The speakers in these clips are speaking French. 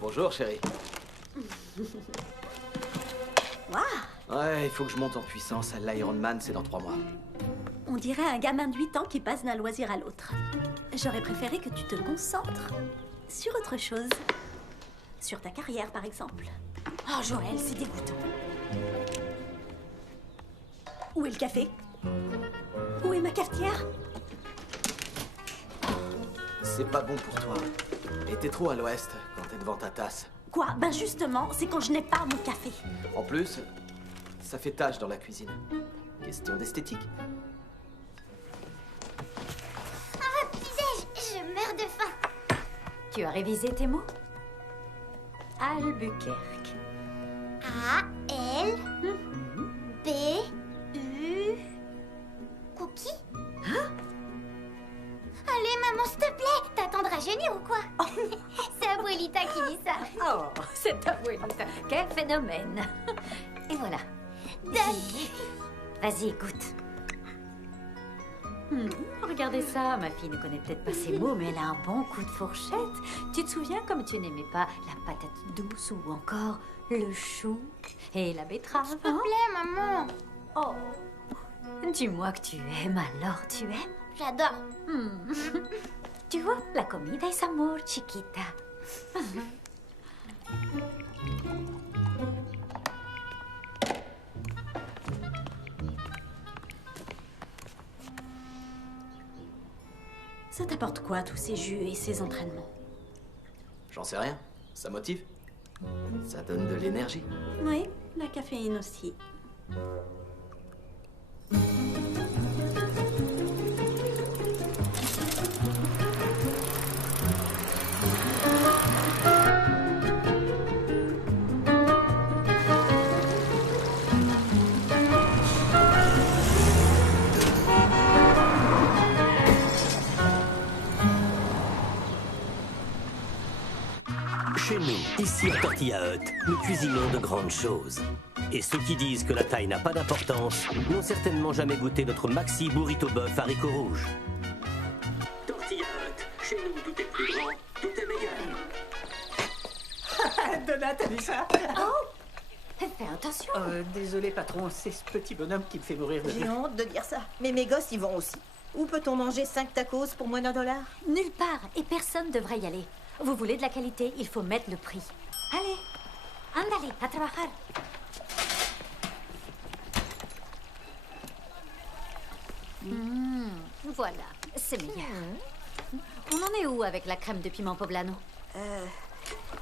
Bonjour, chérie. Waouh! Ouais, il faut que je monte en puissance. L'Ironman, c'est dans 3 mois. On dirait un gamin de 8 ans qui passe d'un loisir à l'autre. J'aurais préféré que tu te concentres sur autre chose. Sur ta carrière, par exemple. Oh, Joël, c'est dégoûtant. Où est le café? Où est ma cafetière? C'est pas bon pour toi. Et t'es trop à l'ouest quand t'es devant ta tasse. Quoi? Ben justement, c'est quand je n'ai pas mon café. En plus, ça fait tache dans la cuisine. Question d'esthétique. Ah, petit-déj, je meurs de faim. Tu as révisé tes mots? Albuquerque. A-L B-U Cookie? Hein? Allez, maman, s'il te plaît, t'attendras gêner ou quoi? C'est Abuelita qui dit ça. Oh, c'est abuelita. Quel phénomène. Et voilà. Vas-y, goûte. Regardez ça, ma fille ne connaît peut-être pas ces mots, mais elle a un bon coup de fourchette. Tu te souviens comme tu n'aimais pas la patate douce ou encore le chou et la betterave? S'il te plaît, maman. Oh, dis-moi que tu aimes, alors tu aimes? J'adore. Tu vois, la comida es amor, chiquita. Ça t'apporte quoi, tous ces jus et ces entraînements? J'en sais rien. Ça motive. Ça donne de l'énergie. Oui, la caféine aussi. Chez nous, ici à Tortilla Hut, nous cuisinons de grandes choses. Et ceux qui disent que la taille n'a pas d'importance n'ont certainement jamais goûté notre maxi burrito bœuf haricots rouges. Tortilla Hut, chez nous tout est plus grand, tout est meilleur. Donna, t'as vu ça? Oh, fais attention. Désolé, patron, c'est ce petit bonhomme qui me fait mourir de J'ai faim. honte de dire ça. Mais mes gosses y vont aussi. Où peut-on manger 5 tacos pour moins d'$1? Nulle part, et personne devrait y aller. Vous voulez de la qualité, il faut mettre le prix. Allez, andale, a trabajar. Voilà, c'est meilleur. On en est où avec la crème de piment poblano?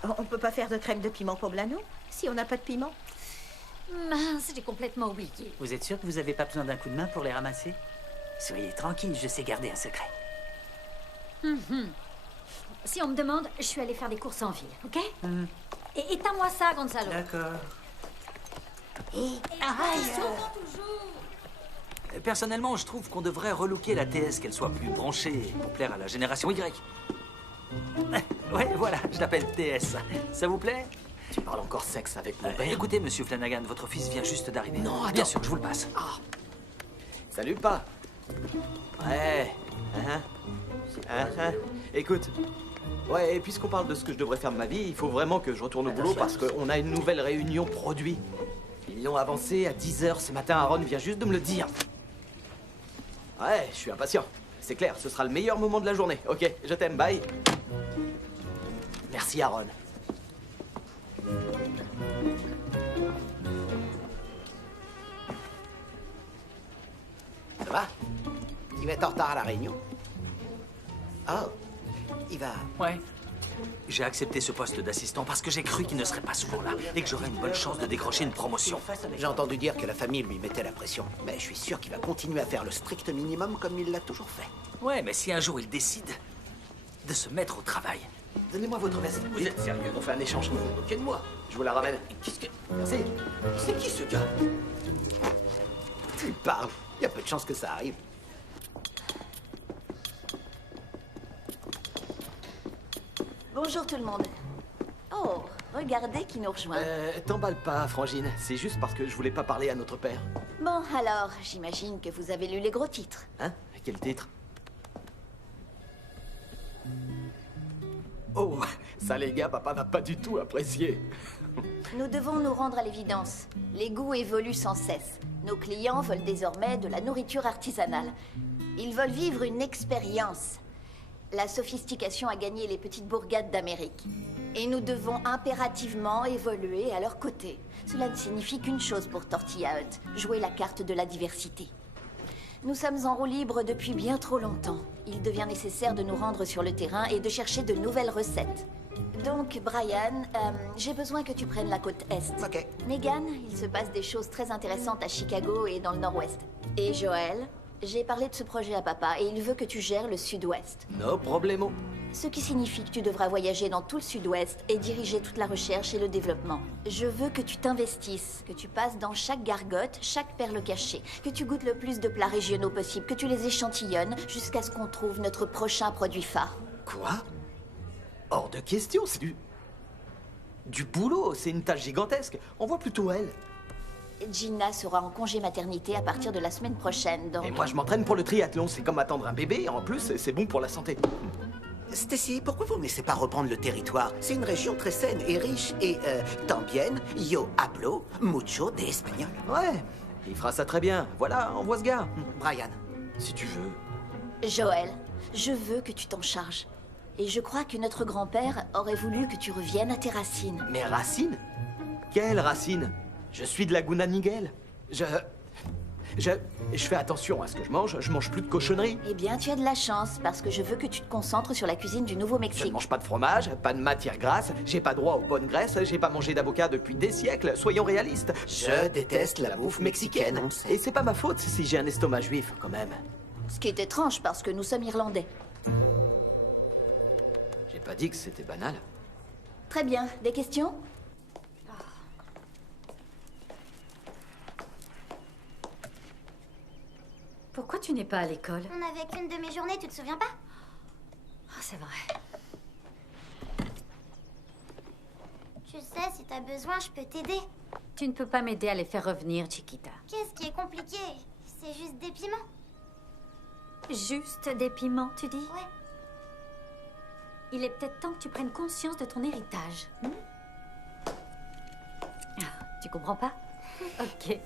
On peut pas faire de crème de piment poblano si on n'a pas de piment? Mince, j'ai complètement oublié. Vous êtes sûr que vous avez pas besoin d'un coup de main pour les ramasser? Soyez tranquille, je sais garder un secret. Si on me demande, je suis allée faire des courses en ville, ok? Et éteins-moi ça, Gonzalo. D'accord. Personnellement, je trouve qu'on devrait relooker la TS, qu'elle soit plus branchée pour plaire à la génération Y. Ouais, voilà, je l'appelle TS. Ça vous plaît? Tu parles encore sexe avec mon père? Écoutez, monsieur Flanagan, votre fils vient juste d'arriver. Non, attends. Bien sûr, je vous le passe. Salut, pas. Ouais. Écoute. Ouais, et puisqu'on parle de ce que je devrais faire de ma vie, il faut vraiment que je retourne au boulot parce qu'on a une nouvelle réunion produit. Ils l'ont avancé à 10h ce matin. Aaron vient juste de me le dire. Ouais, je suis impatient. C'est clair, ce sera le meilleur moment de la journée. Ok, je t'aime, bye. Merci, Aaron. Ça va? Il va être en retard à la réunion. Oh, il va... Ouais. J'ai accepté ce poste d'assistant parce que j'ai cru qu'il ne serait pas souvent là et que j'aurais une bonne chance de décrocher une promotion. J'ai entendu dire que la famille lui mettait la pression. Mais je suis sûr qu'il va continuer à faire le strict minimum comme il l'a toujours fait. Ouais, mais si un jour il décide de se mettre au travail, Donnez-moi votre veste. Vous êtes sérieux? On fait un échange. Moquez-de-moi. Je vous la ramène. Qu'est-ce que... Merci. C'est qui ce gars? Tu parles. Il y a peu de chances que ça arrive. Bonjour tout le monde. Oh, regardez qui nous rejoint. T'emballe pas, Frangine. C'est juste parce que je voulais pas parler à notre père. Bon, alors, j'imagine que vous avez lu les gros titres. Hein? Quel titre? Oh, ça les gars, papa n'a pas du tout apprécié. Nous devons nous rendre à l'évidence. Les goûts évoluent sans cesse. Nos clients veulent désormais de la nourriture artisanale. Ils veulent vivre une expérience. La sophistication a gagné les petites bourgades d'Amérique. Et nous devons impérativement évoluer à leur côté. Cela ne signifie qu'une chose pour Tortilla Hut, jouer la carte de la diversité. Nous sommes en roue libre depuis bien trop longtemps. Il devient nécessaire de nous rendre sur le terrain et de chercher de nouvelles recettes. Donc, Brian, j'ai besoin que tu prennes la côte Est. Ok. Megan, il se passe des choses très intéressantes à Chicago et dans le Nord-Ouest. Et Joël, j'ai parlé de ce projet à papa et il veut que tu gères le Sud-Ouest. No problemo. Ce qui signifie que tu devras voyager dans tout le Sud-Ouest et diriger toute la recherche et le développement. Je veux que tu t'investisses, que tu passes dans chaque gargote, chaque perle cachée, que tu goûtes le plus de plats régionaux possible, que tu les échantillonnes jusqu'à ce qu'on trouve notre prochain produit phare. Quoi? Hors de question, c'est du boulot, c'est une tâche gigantesque. On voit plutôt elle. Gina sera en congé maternité à partir de la semaine prochaine, donc... Et moi, je m'entraîne pour le triathlon. C'est comme attendre un bébé. En plus, c'est bon pour la santé. Stacy, pourquoi vous ne laissez pas reprendre le territoire? C'est une région très saine et riche. Et, también, yo hablo mucho de espagnol. Ouais, il fera ça très bien. Voilà, envoie ce gars. Brian. Si tu veux. Joël, je veux que tu t'en charges. Et je crois que notre grand-père aurait voulu que tu reviennes à tes racines. Mes racines? Quelles racines? Je suis de Laguna Niguel. Je fais attention à ce que je mange plus de cochonneries. Eh bien, tu as de la chance, parce que je veux que tu te concentres sur la cuisine du Nouveau-Mexique. Je ne mange pas de fromage, pas de matière grasse, j'ai pas droit aux bonnes graisses, j'ai pas mangé d'avocat depuis des siècles, soyons réalistes. Je déteste la bouffe mexicaine. Et c'est pas ma faute si j'ai un estomac juif, quand même. Ce qui est étrange, parce que nous sommes irlandais. J'ai pas dit que c'était banal. Très bien. Des questions? Pourquoi tu n'es pas à l'école? On avait qu'une de mes journées, tu te souviens pas? Ah, c'est vrai. Tu sais, si t'as besoin, je peux t'aider. Tu ne peux pas m'aider à les faire revenir, Chiquita. Qu'est-ce qui est compliqué? C'est juste des piments. Juste des piments, tu dis? Ouais. Il est peut-être temps que tu prennes conscience de ton héritage. Tu comprends pas? Ok.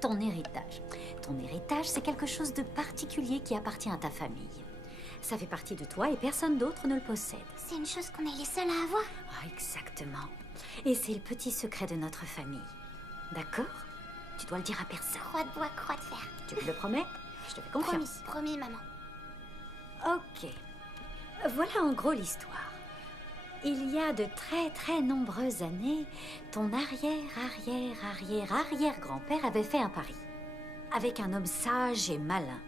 Ton héritage. Ton héritage, c'est quelque chose de particulier qui appartient à ta famille. Ça fait partie de toi et personne d'autre ne le possède. C'est une chose qu'on est les seuls à avoir. Ah, exactement. Et c'est le petit secret de notre famille. D'accord? Tu dois le dire à personne. Croix de bois, croix de fer. Tu me le promets? Je te fais Promis, confiance. promis, maman. Ok. Voilà en gros l'histoire. Il y a de très très nombreuses années, ton arrière-grand-père avait fait un pari. Avec un homme sage et malin.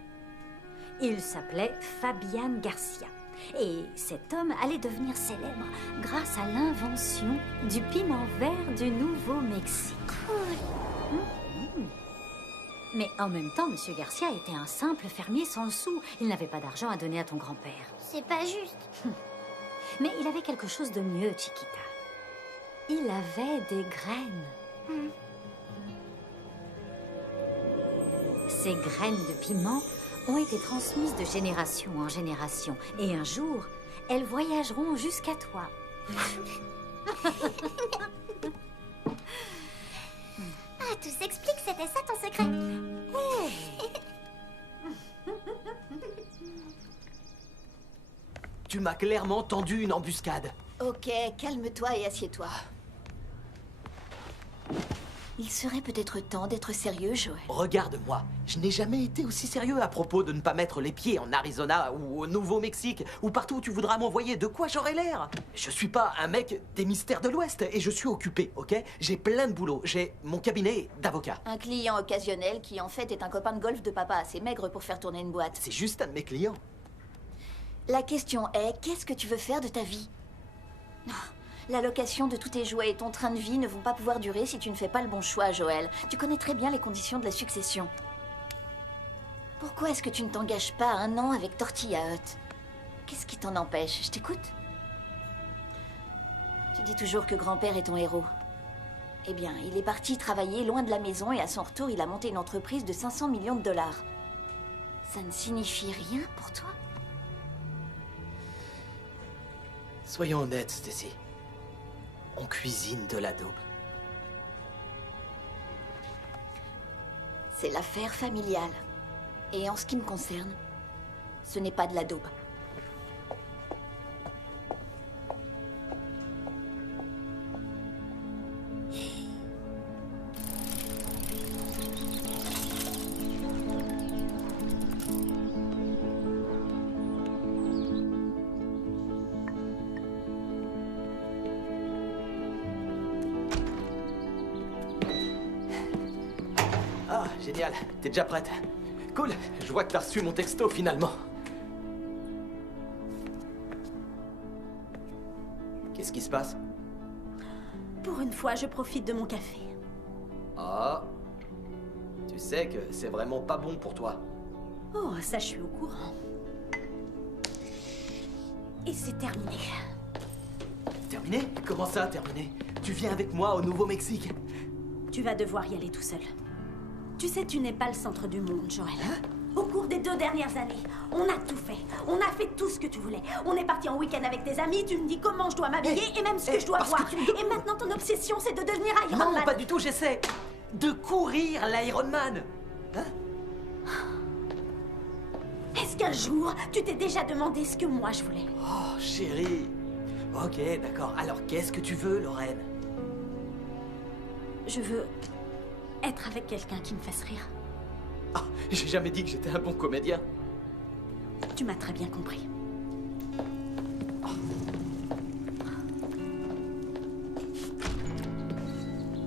Il s'appelait Fabian Garcia. Et cet homme allait devenir célèbre grâce à l'invention du piment vert du Nouveau-Mexique. Cool. Mais en même temps, Monsieur Garcia était un simple fermier sans sou. Il n'avait pas d'argent à donner à ton grand-père. C'est pas juste. Mais il avait quelque chose de mieux, Chiquita. Il avait des graines. Ces graines de piment ont été transmises de génération en génération. Et un jour, elles voyageront jusqu'à toi. Ah, tout s'explique, c'était ça ton secret. Tu m'as clairement tendu une embuscade. Ok, calme-toi et assieds-toi. Il serait peut-être temps d'être sérieux, Joël. Regarde-moi, je n'ai jamais été aussi sérieux à propos de ne pas mettre les pieds en Arizona ou au Nouveau-Mexique ou partout où tu voudras m'envoyer. De quoi j'aurai l'air? Je suis pas un mec des mystères de l'Ouest et je suis occupé, ok? J'ai plein de boulot, j'ai mon cabinet d'avocat. Un client occasionnel qui en fait est un copain de golf de papa assez maigre pour faire tourner une boîte. C'est juste un de mes clients. La question est, qu'est-ce que tu veux faire de ta vie? La location de tous tes jouets et ton train de vie ne vont pas pouvoir durer si tu ne fais pas le bon choix, Joël. Tu connais très bien les conditions de la succession. Pourquoi est-ce que tu ne t'engages pas 1 an avec Tortilla Hut? Qu'est-ce qui t'en empêche? Je t'écoute. Tu dis toujours que grand-père est ton héros. Eh bien, il est parti travailler loin de la maison et à son retour, il a monté une entreprise de 500 millions de dollars. Ça ne signifie rien pour toi? Soyons honnêtes, Stacy. On cuisine de la daube. C'est l'affaire familiale. Et en ce qui me concerne, ce n'est pas de la daube. Ah, génial. T'es déjà prête? Cool. Je vois que t'as reçu mon texto finalement. Qu'est-ce qui se passe? Pour une fois, je profite de mon café. Ah. Tu sais que c'est vraiment pas bon pour toi. Oh, ça, je suis au courant. Et c'est terminé. Terminé? Comment ça, terminé? Tu viens avec moi au Nouveau-Mexique? Tu vas devoir y aller tout seul. Tu sais, tu n'es pas le centre du monde, Joël. Au cours des 2 dernières années, on a tout fait. On a fait tout ce que tu voulais. On est parti en week-end avec tes amis, tu me dis comment je dois m'habiller et même ce que je dois parce voir. que Et maintenant, ton obsession, c'est de devenir Iron Non, Man. pas du tout, j'essaie de courir l'Ironman. Hein? Est-ce qu'un jour, tu t'es déjà demandé ce que moi je voulais? Oh, chérie. Ok, d'accord. Alors, qu'est-ce que tu veux, Lorraine? Je veux être avec quelqu'un qui me fasse rire. Ah, j'ai jamais dit que j'étais un bon comédien. Tu m'as très bien compris.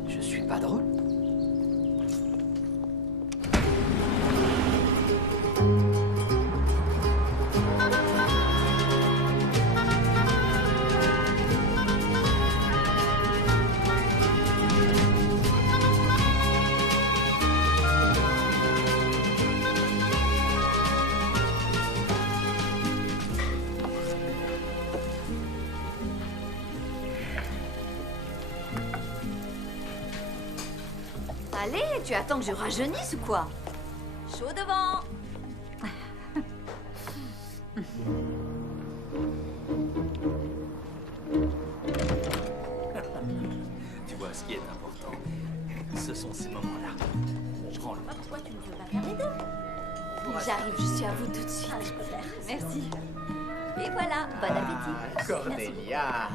Je suis pas drôle? Allez, tu attends que je rajeunisse ou quoi? Chaud devant. Tu vois, ce qui est important, ce sont ces moments-là. Je rends le... Pourquoi tu ne veux pas faire les deux? J'arrive, je suis à vous tout de suite. Je peux faire. Merci. Et voilà, bon appétit. Cornelia,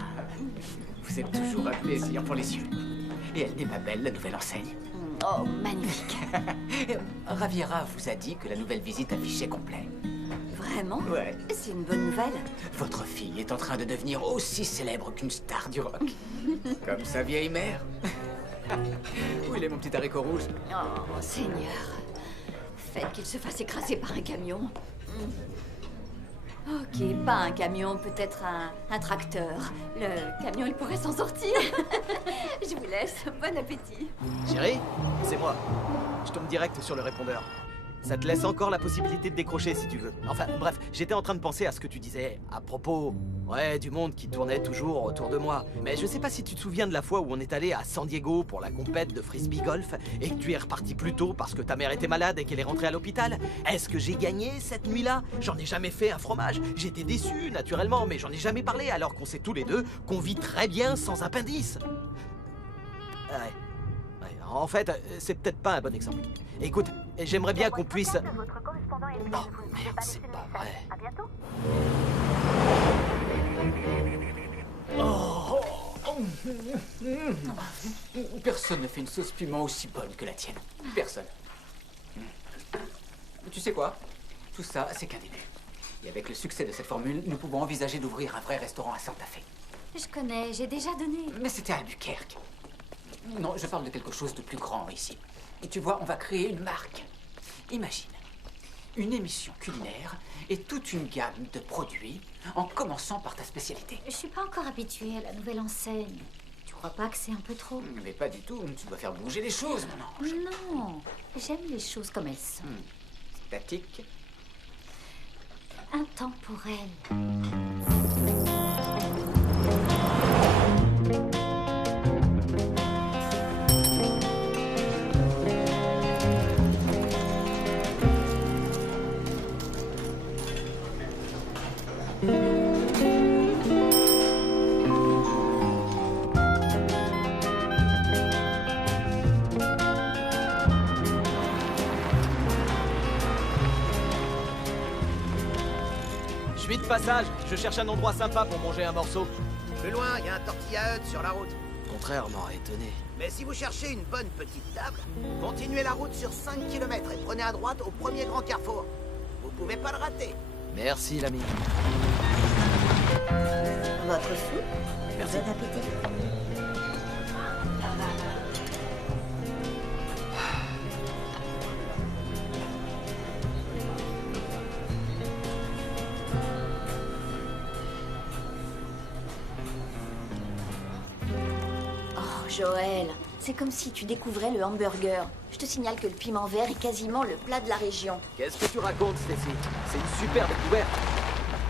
vous êtes toujours un plaisir pour les yeux. Et elle n'est pas belle, la nouvelle enseigne. Oh, magnifique. Raviera vous a dit que la nouvelle visite affichait complet. Vraiment? Ouais. C'est une bonne nouvelle. Votre fille est en train de devenir aussi célèbre qu'une star du rock. Comme sa vieille mère. Où il est mon petit haricot rouge? Oh, Seigneur. Faites qu'il se fasse écraser par un camion. Ok, pas un camion, peut-être un tracteur. Le camion, il pourrait s'en sortir. Je vous laisse. Bon appétit. Chérie, c'est moi. Je tombe direct sur le répondeur. Ça te laisse encore la possibilité de décrocher si tu veux. Enfin, bref, j'étais en train de penser à ce que tu disais à propos, ouais, du monde qui tournait toujours autour de moi. Mais je sais pas si tu te souviens de la fois où on est allé à San Diego pour la compète de frisbee golf et que tu es reparti plus tôt parce que ta mère était malade et qu'elle est rentrée à l'hôpital. Est-ce que j'ai gagné cette nuit-là? J'en ai jamais fait un fromage. J'étais déçu, naturellement, mais j'en ai jamais parlé alors qu'on sait tous les deux qu'on vit très bien sans appendice. Ouais. En fait, c'est peut-être pas un bon exemple. Écoute, j'aimerais bien qu'on puisse... Oh, merde, c'est pas vrai. À bientôt. Personne ne fait une sauce piment aussi bonne que la tienne. Personne. Tu sais quoi? Tout ça, c'est qu'un début. Et avec le succès de cette formule, nous pouvons envisager d'ouvrir un vrai restaurant à Santa Fe. Je connais, j'ai déjà donné. Mais c'était à Albuquerque. Non, je parle de quelque chose de plus grand ici. Et tu vois, on va créer une marque. Imagine. une émission culinaire et toute une gamme de produits, en commençant par ta spécialité. Je suis pas encore habituée à la nouvelle enseigne. Tu crois pas que c'est un peu trop? Mais pas du tout, tu dois faire bouger les choses, mon ange. Non, j'aime les choses comme elles sont. Statique. Intemporelles. Je suis de passage, je cherche un endroit sympa pour manger un morceau. Plus loin, il y a un tortilla hut sur la route. Contrairement étonné. Mais si vous cherchez une bonne petite table, continuez la route sur 5 km et prenez à droite au premier grand carrefour. Vous pouvez pas le rater. Merci l'ami. Votre soupe? Merci. Bon appétit. Oh, Joël, c'est comme si tu découvrais le hamburger. Je te signale que le piment vert est quasiment le plat de la région. Qu'est-ce que tu racontes, Stacy? C'est une super découverte.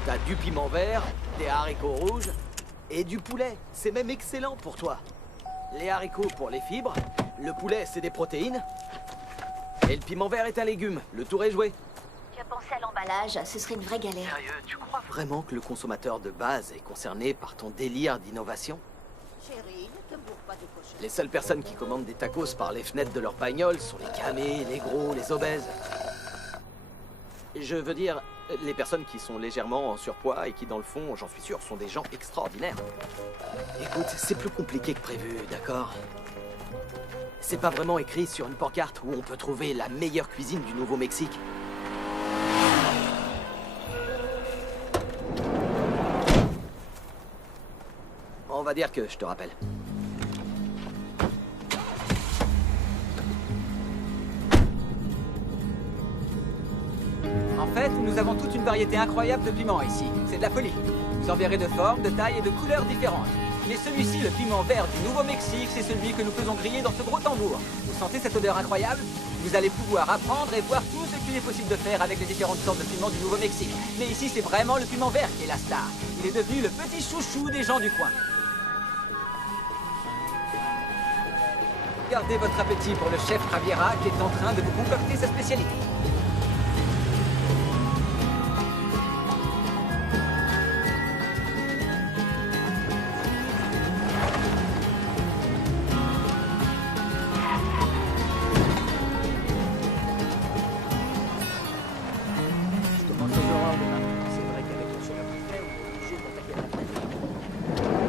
T'as du piment vert, des haricots rouges et du poulet. C'est même excellent pour toi. Les haricots pour les fibres, le poulet c'est des protéines, et le piment vert est un légume. Le tour est joué. Tu as pensé à l'emballage, ce serait une vraie galère. Sérieux, tu crois vraiment que le consommateur de base est concerné par ton délire d'innovation? Chérie, ne te bourre pas de cochon. Les seules personnes qui commandent des tacos par les fenêtres de leur bagnole sont les camés, les gros, les obèses. Je veux dire, les personnes qui sont légèrement en surpoids et qui, dans le fond, j'en suis sûr, sont des gens extraordinaires. Écoute, c'est plus compliqué que prévu, d'accord? C'est pas vraiment écrit sur une pancarte où on peut trouver la meilleure cuisine du Nouveau-Mexique. On va dire que je te rappelle. En fait, nous avons toute une variété incroyable de piments ici. C'est de la folie. Vous en verrez de formes, de tailles et de couleurs différentes. Mais celui-ci, le piment vert du Nouveau-Mexique, c'est celui que nous faisons griller dans ce gros tambour. Vous sentez cette odeur incroyable? Vous allez pouvoir apprendre et voir tout ce qu'il est possible de faire avec les différentes sortes de piments du Nouveau-Mexique. Mais ici, c'est vraiment le piment vert qui est la star. Il est devenu le petit chouchou des gens du coin. Gardez votre appétit pour le chef Javiera qui est en train de vous concocter sa spécialité.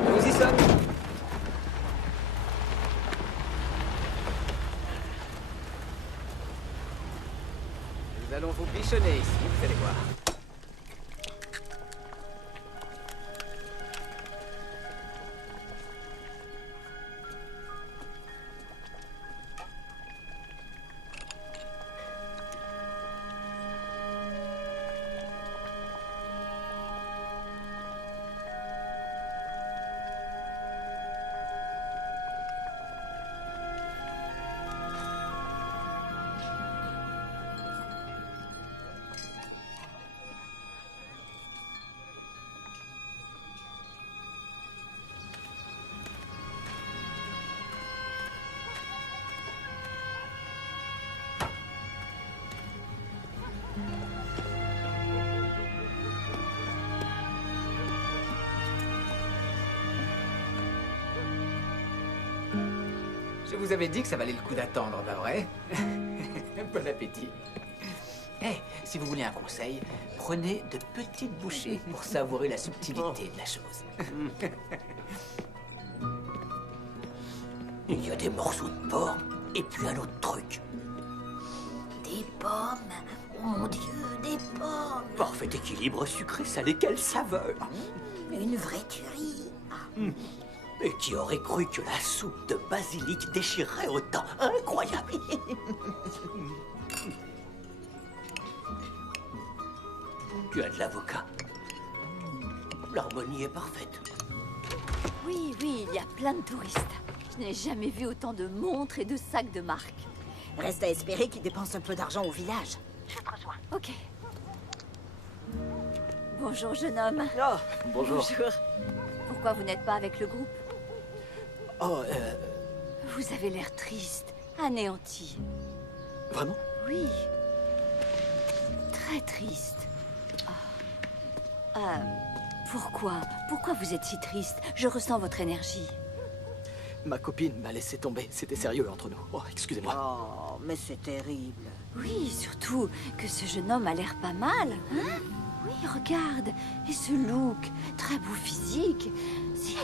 Nous y sommes. Nous allons vous bichonner ici, vous allez voir. Je vous avais dit que ça valait le coup d'attendre, pas vrai? Bon appétit. Eh, si vous voulez un conseil, prenez de petites bouchées pour savourer la subtilité de la chose. Il y a des morceaux de porc et puis un autre truc. Des pommes. Oh mon Dieu, des pommes. Parfait équilibre sucré-salé, quelle saveur! Une vraie tuerie. Et qui aurait cru que la soupe de basilic déchirerait autant? Incroyable! Tu as de l'avocat. L'harmonie est parfaite. Oui, oui, il y a plein de touristes. Je n'ai jamais vu autant de montres et de sacs de marque. Reste à espérer qu'ils dépensent un peu d'argent au village. Je te rejoins. Ok. Bonjour, jeune homme. Oh, bonjour. Pourquoi vous n'êtes pas avec le groupe? Oh, Vous avez l'air triste, anéanti. Vraiment? Oui. Très triste. Pourquoi? Pourquoi vous êtes si triste? Je ressens votre énergie. Ma copine m'a laissé tomber. C'était sérieux entre nous. Oh, excusez-moi. Oh, mais c'est terrible. Oui, surtout que ce jeune homme a l'air pas mal. Hein? Oui, regarde. Et ce look, très beau physique. Si,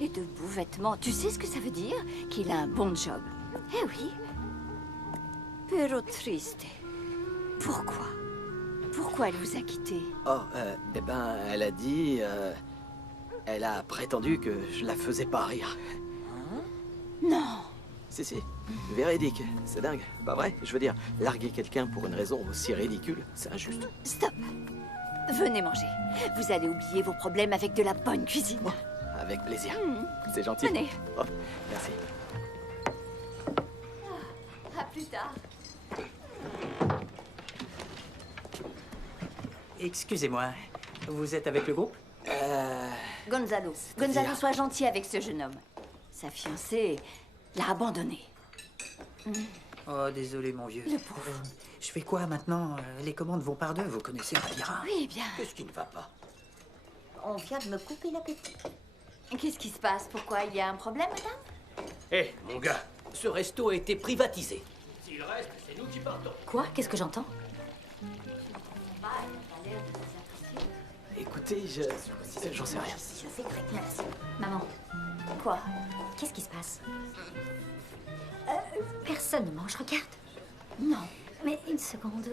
et de beaux vêtements. Tu sais ce que ça veut dire? Qu'il a un bon job. Eh oui. Pero triste. Pourquoi? Pourquoi elle vous a quitté? Oh, eh ben, elle a dit... elle a prétendu que je la faisais pas rire. Non. Si, véridique. C'est dingue. Pas vrai? Je veux dire, larguer quelqu'un pour une raison aussi ridicule, c'est injuste. Stop. Venez manger. Vous allez oublier vos problèmes avec de la bonne cuisine. Oh, avec plaisir. C'est gentil. Venez. Oh, merci. À plus tard. Excusez-moi, vous êtes avec le groupe? Gonzalo. Gonzalo, sois gentil avec ce jeune homme. Sa fiancée l'a abandonné. Oh, désolé, mon vieux. Le pauvre. Je fais quoi maintenant? Les commandes vont par deux, vous connaissez Ravira. Oui, bien. Qu'est-ce qui ne va pas? On vient de me couper l'appétit. Qu'est-ce qui se passe? Pourquoi? Il y a un problème, madame? Hé, mon gars, ce resto a été privatisé. S'il reste, c'est nous qui partons. Quoi? Qu'est-ce que j'entends? Écoutez, j'en sais rien. Je fais très bien. Maman, Quoi? qu'est-ce qui se passe? Personne ne mange, regarde. Non. Mais une seconde.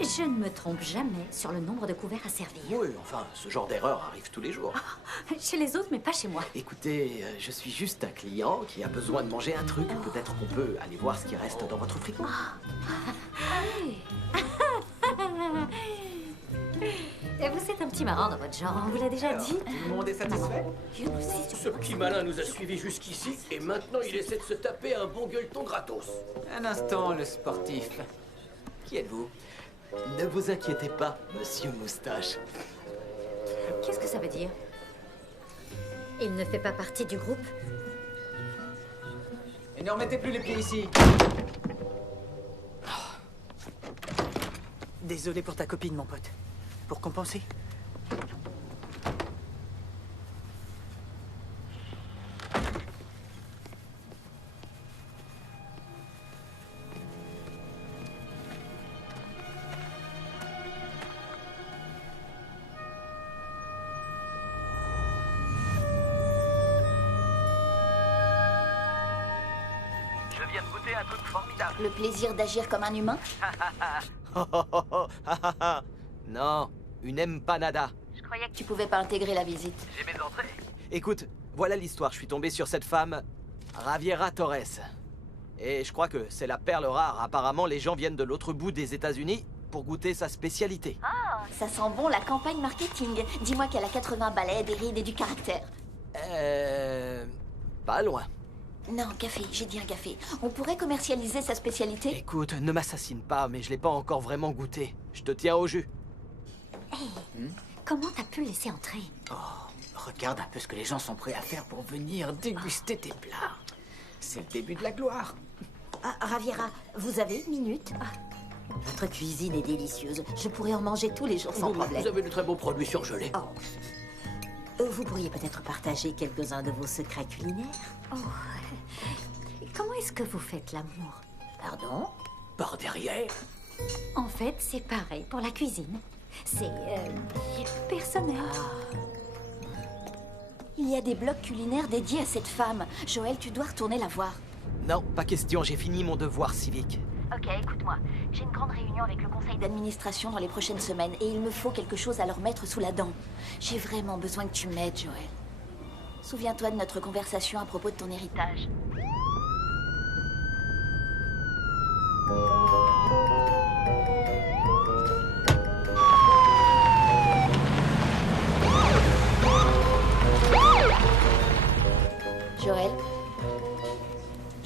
Je ne me trompe jamais sur le nombre de couverts à servir. Oui, enfin, ce genre d'erreur arrive tous les jours. Chez les autres, mais pas chez moi. Écoutez, je suis juste un client qui a besoin de manger un truc. Peut-être qu'on peut aller voir ce qui reste dans votre frigo. Et vous êtes un petit marrant dans votre genre, on vous l'a déjà dit. Tout le monde est satisfait? Ce petit malin nous a suivis jusqu'ici et maintenant il essaie de se taper un bon gueuleton gratos. Un instant, le sportif. Qui êtes-vous? Ne vous inquiétez pas, monsieur Moustache. Qu'est-ce que ça veut dire? Il ne fait pas partie du groupe? Et ne remettez plus les pieds ici. Désolé pour ta copine, mon pote. Pour compenser? Je viens de goûter un truc formidable. Le plaisir d'agir comme un humain? Non, une empanada. Je croyais que tu pouvais pas intégrer la visite. J'ai mes entrées. Écoute, voilà l'histoire. Je suis tombé sur cette femme, Javiera Torres. Et je crois que c'est la perle rare. Apparemment, les gens viennent de l'autre bout des États-Unis pour goûter sa spécialité. Ah, ça sent bon la campagne marketing. Dis-moi qu'elle a 80 balais, des rides et du caractère. Pas loin. Non, café, j'ai dit un café. On pourrait commercialiser sa spécialité? Écoute, ne m'assassine pas, mais je l'ai pas encore vraiment goûté. Je te tiens au jus. Comment t'as pu le laisser entrer? Oh, regarde un peu ce que les gens sont prêts à faire pour venir déguster tes plats. C'est le début de la gloire. Ah, Raviera, vous avez une minute? Votre cuisine est délicieuse. Je pourrais en manger tous les jours sans problème. Vous avez de très beaux produits surgelés. Oh. Vous pourriez peut-être partager quelques-uns de vos secrets culinaires? Oh. Comment est-ce que vous faites l'amour? Pardon? Par derrière. En fait, c'est pareil pour la cuisine. C'est personnel. Il y a des blogs culinaires dédiés à cette femme. Joël, tu dois retourner la voir. Non, pas question, j'ai fini mon devoir civique. Ok, écoute-moi. J'ai une grande réunion avec le conseil d'administration dans les prochaines semaines et il me faut quelque chose à leur mettre sous la dent. J'ai vraiment besoin que tu m'aides, Joël. Souviens-toi de notre conversation à propos de ton héritage.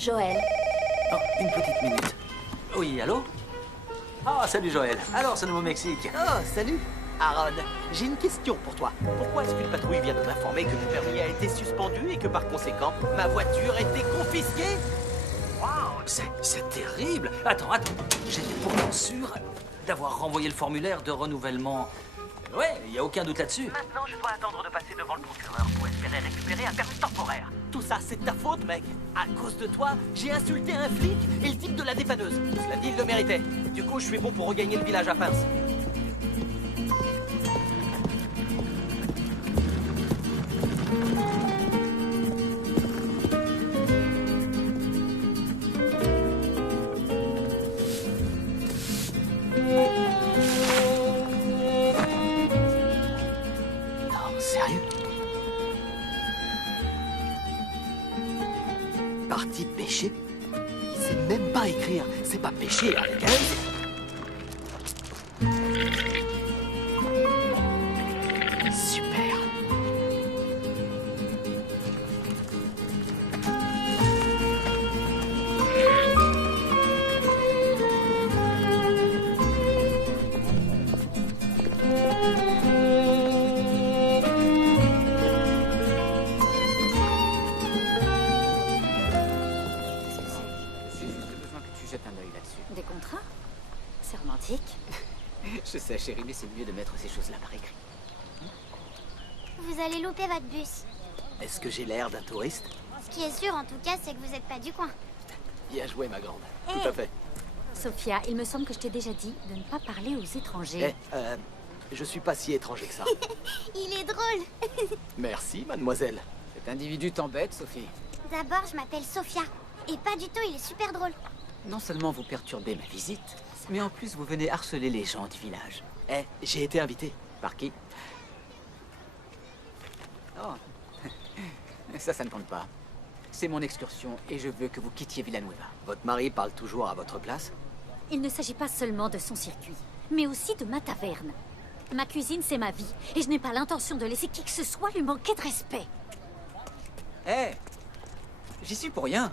Joël. Oh, une petite minute. Oui, allô? Ah, salut Joël. Alors, ce Nouveau-Mexique? Oh, salut Aaron, j'ai une question pour toi. Pourquoi est-ce qu'une patrouille vient de m'informer que mon permis a été suspendu et que par conséquent, ma voiture a été confisquée? Waouh, c'est terrible. Attends. J'étais pourtant sûr d'avoir renvoyé le formulaire de renouvellement. Ouais, il n'y a aucun doute là-dessus. Maintenant, je dois attendre de passer devant le procureur pour espérer récupérer un permis temporaire. Tout ça, c'est de ta faute, mec. À cause de toi, j'ai insulté un flic et le type de la dépanneuse. Cela dit, il le méritait. Du coup, je suis bon pour regagner le village à pince. Sérieux? Parti pêcher? Il sait même pas écrire. C'est pas pêcher avec un S. Super. J'ai juste besoin que tu jettes un œil là-dessus. Des contrats? C'est romantique. Je sais, chérie, mais c'est mieux de mettre ces choses-là par écrit. Vous allez louper votre bus. Est-ce que j'ai l'air d'un touriste? Ce qui est sûr, en tout cas, c'est que vous n'êtes pas du coin. Bien joué, ma grande. Tout à fait. Sophia, il me semble que je t'ai déjà dit de ne pas parler aux étrangers. Je suis pas si étranger que ça. Il est drôle. Merci, mademoiselle. Cet individu t'embête, Sophie. D'abord, je m'appelle Sophia. Et pas du tout, il est super drôle. Non seulement vous perturbez ma visite, mais en plus vous venez harceler les gens du village. J'ai été invité. Par qui? Oh. Ça ne compte pas. C'est mon excursion et je veux que vous quittiez Villanueva. Votre mari parle toujours à votre place? Il ne s'agit pas seulement de son circuit, mais aussi de ma taverne. Ma cuisine, c'est ma vie, et je n'ai pas l'intention de laisser qui que ce soit lui manquer de respect. J'y suis pour rien.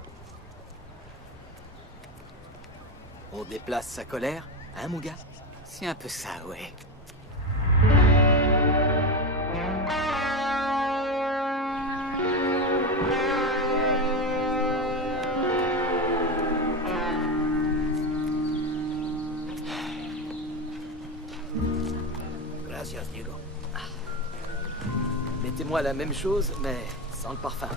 On déplace sa colère, hein, mon gars? C'est un peu ça, ouais. Gracias, Diego. Mettez-moi la même chose, mais sans le parfum.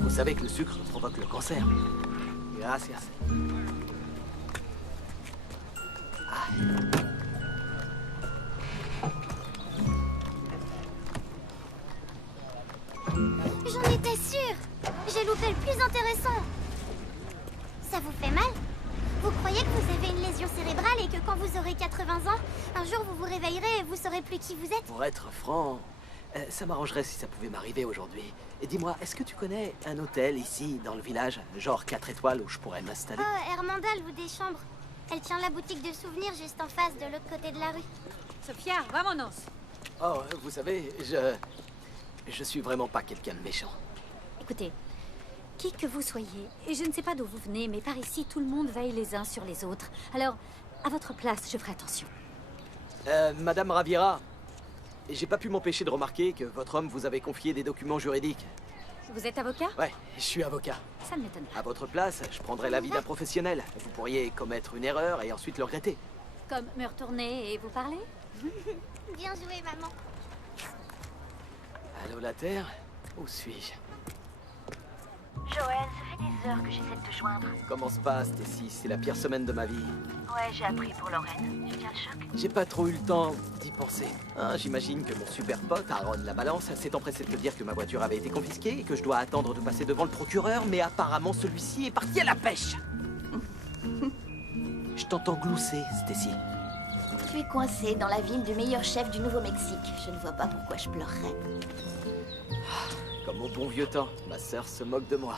Vous savez que le sucre provoque le cancer. Gracias. J'en étais sûre. J'ai loupé le plus intéressant. Ça vous fait mal? Vous croyez que vous avez une lésion cérébrale et que quand vous aurez 80 ans, un jour vous vous réveillerez et vous saurez plus qui vous êtes? Pour être franc, ça m'arrangerait si ça pouvait m'arriver aujourd'hui. Et dis-moi, est-ce que tu connais un hôtel ici, dans le village, genre 4 étoiles, où je pourrais m'installer? Oh, Hermanda loue des chambres. Elle tient la boutique de souvenirs juste en face, de l'autre côté de la rue. Sophia, vámonos. Oh, vous savez, je suis vraiment pas quelqu'un de méchant. Écoutez, qui que vous soyez, et je ne sais pas d'où vous venez, mais par ici, tout le monde veille les uns sur les autres. Alors, à votre place, je ferai attention. Madame Ravira, j'ai pas pu m'empêcher de remarquer que votre homme vous avait confié des documents juridiques. Vous êtes avocat? Ouais, je suis avocat. Ça ne m'étonne pas. À votre place, je prendrais l'avis d'un professionnel. Vous pourriez commettre une erreur et ensuite le regretter. Comme me retourner et vous parler? Bien joué, maman. Allô, la Terre? Où suis-je? Joël, ça fait des heures que j'essaie de te joindre. Comment se passe, Tessie? C'est la pire semaine de ma vie. Ouais, j'ai appris pour Lorraine. Tu tiens le choc? J'ai pas trop eu le temps d'y penser. Hein, j'imagine que mon super pote, Aaron la Balance, s'est empressé de te dire que ma voiture avait été confisquée et que je dois attendre de passer devant le procureur, mais apparemment celui-ci est parti à la pêche. Je t'entends glousser, Stacy. Tu es coincé dans la ville du meilleur chef du Nouveau-Mexique. Je ne vois pas pourquoi je pleurerais. Comme au bon vieux temps, ma sœur se moque de moi.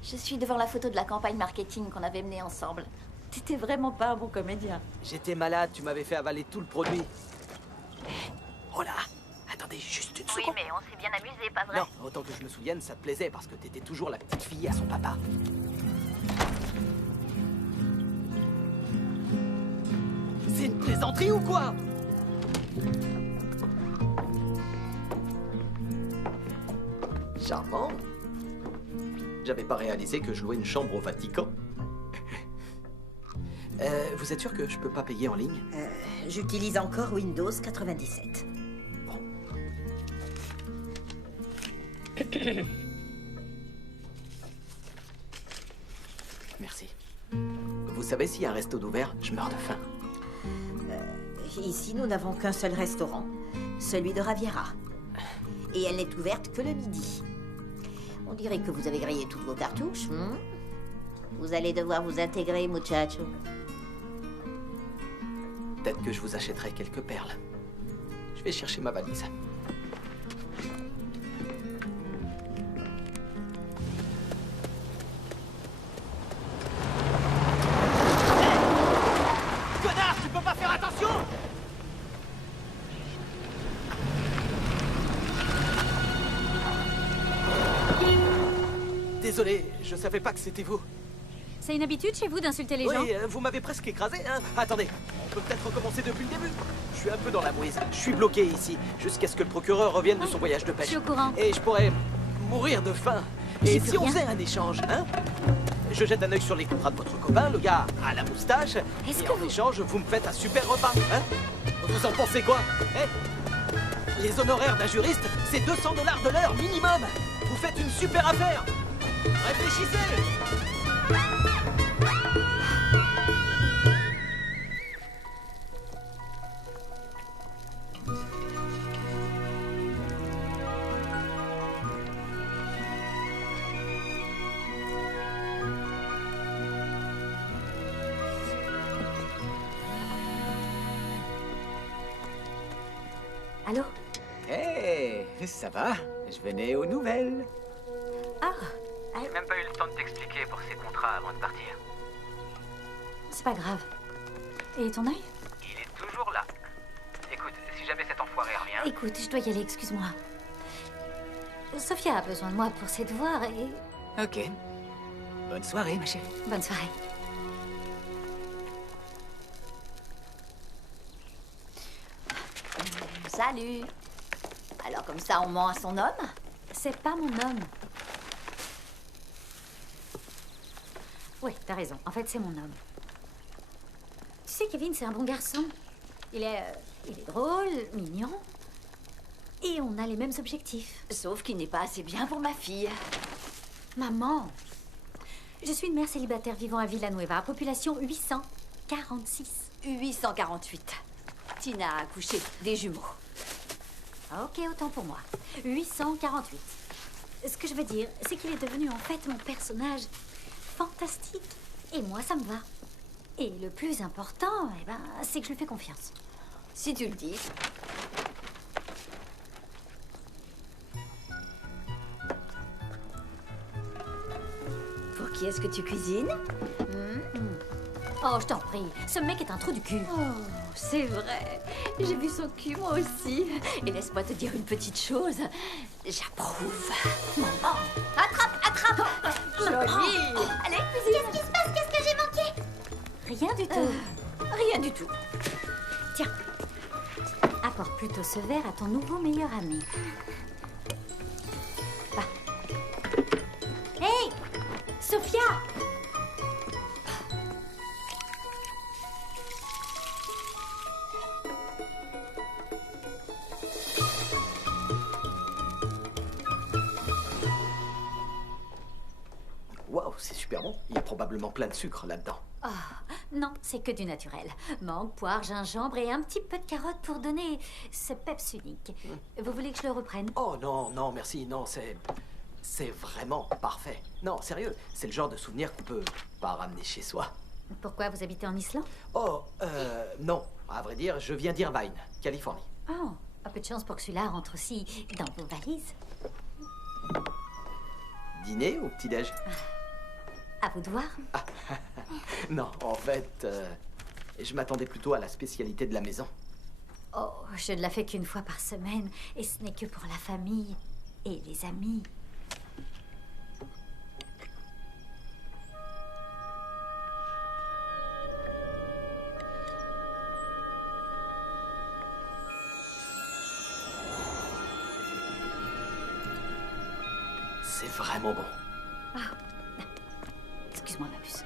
Je suis devant la photo de la campagne marketing qu'on avait menée ensemble. T'étais vraiment pas un bon comédien. J'étais malade, tu m'avais fait avaler tout le produit. Oh là! Attendez. m'accorder juste une Oui, seconde? mais on s'est bien amusé, pas vrai? Non, autant que je me souvienne, ça te plaisait parce que t'étais toujours la petite fille à son papa. C'est une plaisanterie ou quoi? Charmant. J'avais pas réalisé que je louais une chambre au Vatican. Vous êtes sûr que je peux pas payer en ligne? J'utilise encore Windows 97. Merci. Vous savez s'il y a un resto d'ouvert? Je meurs de faim. Ici, nous n'avons qu'un seul restaurant, celui de Raviera. Et elle n'est ouverte que le midi. On dirait que vous avez grillé toutes vos cartouches. Vous allez devoir vous intégrer, muchacho. Peut-être que je vous achèterai quelques perles. Je vais chercher ma valise. Connard, tu peux pas faire attention? Désolé, je savais pas que c'était vous. C'est une habitude chez vous d'insulter les gens? Oui, vous m'avez presque écrasé, hein. Attendez, on peut peut-être recommencer depuis le début. Je suis un peu dans la brise. Je suis bloqué ici, jusqu'à ce que le procureur revienne de son voyage de pêche. Je suis au courant. Et je pourrais mourir de faim. J'y Et peux si on rien. faisait un échange, hein? Je jette un œil sur les contrats de votre copain, le gars à la moustache. Et en échange, vous me faites un super repas, hein? Vous en pensez quoi? Les honoraires d'un juriste, c'est 200 $ de l'heure minimum. Vous faites une super affaire. Réfléchissez. Allô? Hé, ça va? Je venais aux nouvelles. Ah, J'ai même pas eu le temps de t'expliquer pour ces contrats avant de partir. c'est pas grave. Et ton œil? Il est toujours là. Écoute, si jamais cet enfoiré revient... Écoute, je dois y aller, excuse-moi. Sophia a besoin de moi pour ses devoirs et... Ok. Bonne soirée, ma chérie. Bonne soirée. Salut. Alors comme ça, on ment à son homme? C'est pas mon homme. Oui, t'as raison. En fait, c'est mon homme. Tu sais, Kevin, c'est un bon garçon. Il est drôle, mignon. Et on a les mêmes objectifs. Sauf qu'il n'est pas assez bien pour ma fille. Maman, je suis une mère célibataire vivant à Villanueva, population 846. 848. Tina a accouché des jumeaux. Ok, autant pour moi. 848. Ce que je veux dire, c'est qu'il est devenu en fait mon personnage fantastique. Et moi, ça me va. Et le plus important, eh ben, c'est que je lui fais confiance. Si tu le dis. Pour qui est-ce que tu cuisines? Oh, je t'en prie. Ce mec est un trou du cul. Oh, c'est vrai. J'ai vu son cul, moi aussi. Et laisse-moi te dire une petite chose. J'approuve. Maman. Attrape, attrape. Jolie. Allez, cuisine. Qu'est-ce qui se passe? Qu'est-ce que j'ai manqué? Rien du tout. Rien du tout. Tiens. Apporte plutôt ce verre à ton nouveau meilleur ami. Va. Hey, Sophia! Waouh, c'est super bon. Il y a probablement plein de sucre là-dedans. Oh, non, c'est que du naturel. Mangue, poire, gingembre et un petit peu de carotte pour donner ce peps unique. Vous voulez que je le reprenne? Oh non, non, merci, non, c'est vraiment parfait. Non, sérieux, c'est le genre de souvenir qu'on peut pas ramener chez soi. Pourquoi vous habitez en Islande? Oh, non. À vrai dire, je viens d'Irvine, Californie. Oh, un peu de chance pour que celui-là rentre aussi dans vos valises. Dîner ou petit-déj? À vous de voir. Non, en fait, je m'attendais plutôt à la spécialité de la maison. Oh, je ne la fais qu'une fois par semaine, et ce n'est que pour la famille et les amis. C'est vraiment bon. Ah, excuse-moi, ma puce.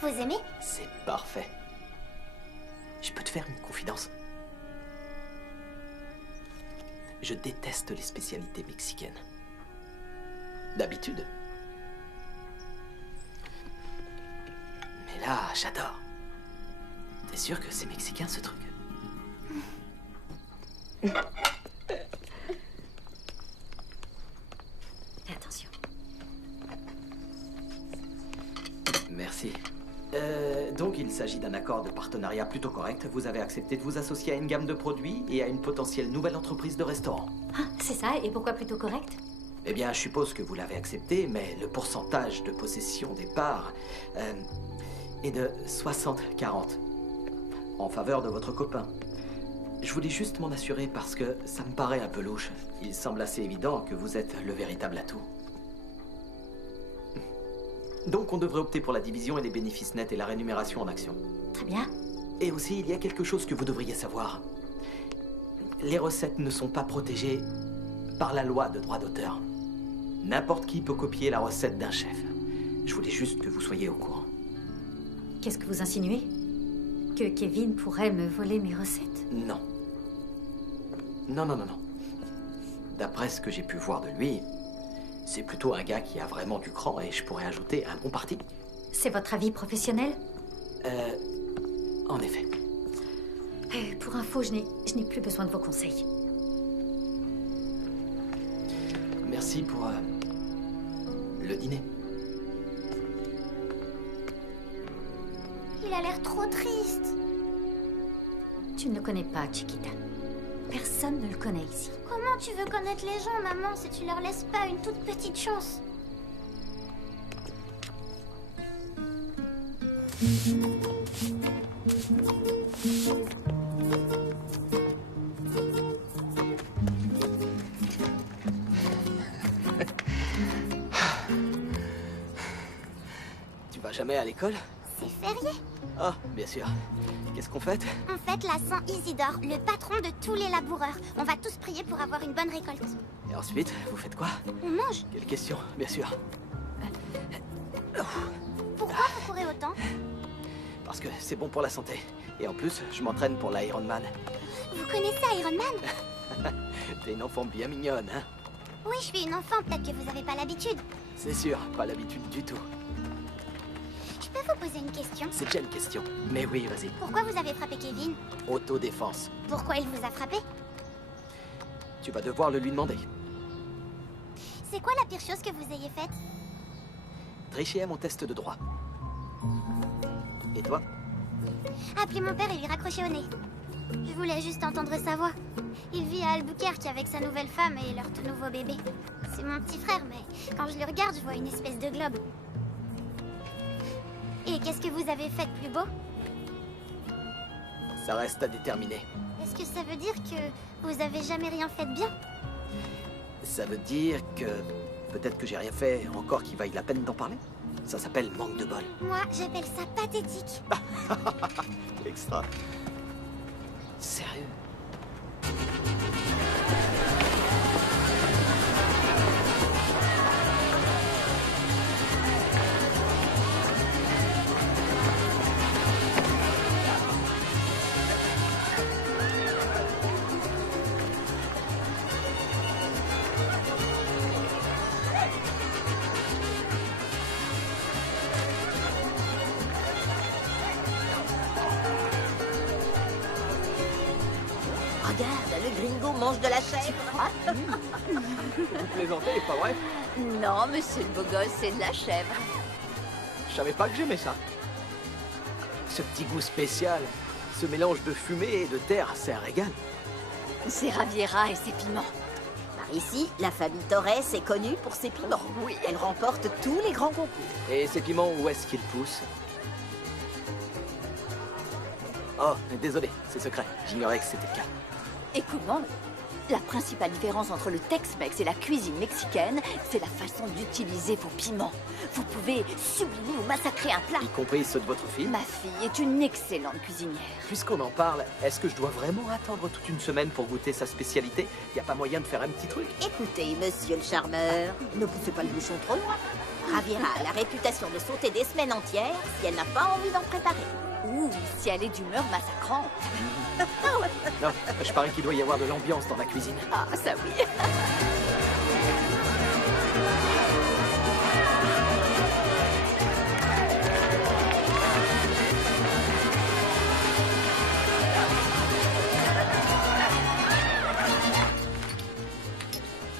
Vous aimez? C'est parfait. Je peux te faire une confidence? Je déteste les spécialités mexicaines. D'habitude. Mais là, j'adore. T'es sûr que c'est mexicain, ce truc? Fais attention. Merci. Donc, il s'agit d'un accord de partenariat plutôt correct. Vous avez accepté de vous associer à une gamme de produits et à une potentielle nouvelle entreprise de restaurant. Ah, c'est ça, et pourquoi plutôt correct? Eh bien, je suppose que vous l'avez accepté, mais le pourcentage de possession des parts est de 60-40 en faveur de votre copain. Je voulais juste m'en assurer parce que ça me paraît un peu louche. Il semble assez évident que vous êtes le véritable atout. Donc, on devrait opter pour la division et les bénéfices nets et la rémunération en actions. Très bien. Et aussi, il y a quelque chose que vous devriez savoir. Les recettes ne sont pas protégées par la loi de droit d'auteur. N'importe qui peut copier la recette d'un chef. Je voulais juste que vous soyez au courant. Qu'est-ce que vous insinuez? Que Kevin pourrait me voler mes recettes? Non. Non, non, non, non. D'après ce que j'ai pu voir de lui, c'est plutôt un gars qui a vraiment du cran et je pourrais ajouter un bon parti. C'est votre avis professionnel? En effet. Pour info, je n'ai plus besoin de vos conseils. Merci pour le dîner. Il a l'air trop triste. Tu ne le connais pas, Chiquita. Personne ne le connaît ici. Comment tu veux connaître les gens, maman, si tu leur laisses pas une toute petite chance? Tu vas jamais à l'école? C'est férié. Ah, bien sûr. Qu'est-ce qu'on fête? On fête la Saint Isidore, le patron de tous les laboureurs. On va tous prier pour avoir une bonne récolte. Et ensuite, vous faites quoi? On mange. Quelle question, bien sûr. Pourquoi vous courez autant? Parce que c'est bon pour la santé. Et en plus, je m'entraîne pour l'Ironman. Vous connaissez Iron Man? T'es une enfant bien mignonne, hein? Oui, je suis une enfant, peut-être que vous n'avez pas l'habitude. C'est sûr, pas l'habitude du tout. Je peux vous poser une question? C'est déjà une question. Mais oui, vas-y. Pourquoi vous avez frappé Kevin? Autodéfense. Pourquoi il vous a frappé? Tu vas devoir le lui demander. C'est quoi la pire chose que vous ayez faite? Tricher à mon test de droit. Et toi? Appelez mon père et lui raccrocher au nez. Je voulais juste entendre sa voix. Il vit à Albuquerque avec sa nouvelle femme et leur tout nouveau bébé. C'est mon petit frère, mais quand je le regarde, je vois une espèce de globe. Et qu'est-ce que vous avez fait de plus beau? Ça reste à déterminer. Est-ce que ça veut dire que vous avez jamais rien fait de bien? Ça veut dire que peut-être que j'ai rien fait encore qui vaille la peine d'en parler. Ça s'appelle manque de bol. Moi, j'appelle ça pathétique. Extra. Sérieux? Regarde, le gringo mange de la chèvre. Vous plaisantez, pas vrai? Non, monsieur le beau gosse, c'est de la chèvre. Je savais pas que j'aimais ça. Ce petit goût spécial, ce mélange de fumée et de terre, c'est un régal. C'est Raviera et ses piments. Par ici, la famille Torres est connue pour ses piments. Oui, elle remporte tous les grands concours. Et ces piments, où est-ce qu'ils poussent? Oh, désolé, c'est secret. J'ignorais que c'était le cas. Et comment? La principale différence entre le Tex-Mex et la cuisine mexicaine, c'est la façon d'utiliser vos piments. Vous pouvez sublimer ou massacrer un plat. Y compris ceux de votre fille. Ma fille est une excellente cuisinière. Puisqu'on en parle, est-ce que je dois vraiment attendre toute une semaine pour goûter sa spécialité? Y a pas moyen de faire un petit truc? Écoutez, monsieur le charmeur, ne poussez pas le bouchon trop loin. Javiera a la réputation de sauter des semaines entières si elle n'a pas envie d'en préparer. Ou si elle est d'humeur massacrante. Non, je parie qu'il doit y avoir de l'ambiance dans la cuisine. Ah, ça oui.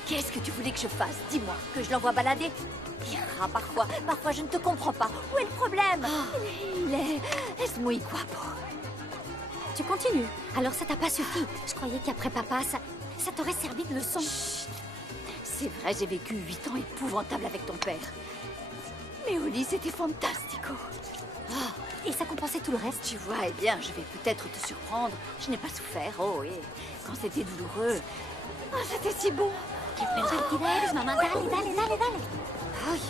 Qu'est-ce que tu voulais que je fasse? Dis-moi, que je l'envoie balader? Ira, parfois je ne te comprends pas. Où est le problème? Il est muy guapo. Tu continues. Alors ça t'a pas suffi. Je croyais qu'après papa, ça t'aurait servi de leçon. Chut. C'est vrai, j'ai vécu 8 ans épouvantables avec ton père. Mais au lit, c'était fantastico. Et ça compensait tout le reste. Tu vois, eh bien, je vais peut-être te surprendre. Je n'ai pas souffert, oh, et quand c'était douloureux, oh, c'était si bon. Que pervertida eres, mamá. Dale, dale, dale, dale. Ay.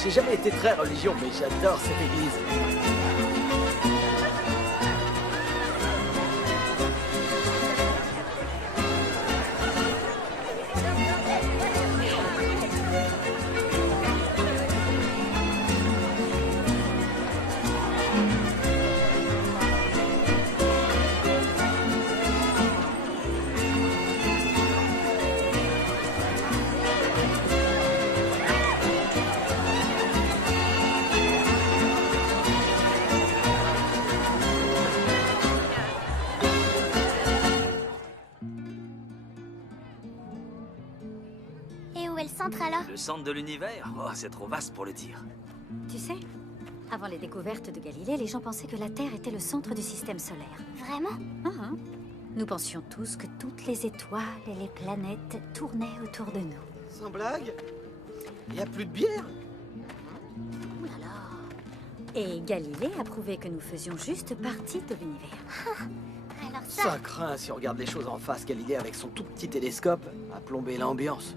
J'ai jamais été très religion, mais j'adore cette église. Alors? Le centre de l'univers? Oh, c'est trop vaste pour le dire. Tu sais, avant les découvertes de Galilée, les gens pensaient que la Terre était le centre du système solaire. Vraiment? Nous pensions tous que toutes les étoiles et les planètes tournaient autour de nous. Sans blague? Y a plus de bière? Ouh là là. Et Galilée a prouvé que nous faisions juste partie de l'univers. Alors Ça craint si on regarde les choses en face. Galilée, avec son tout petit télescope, a plombé l'ambiance.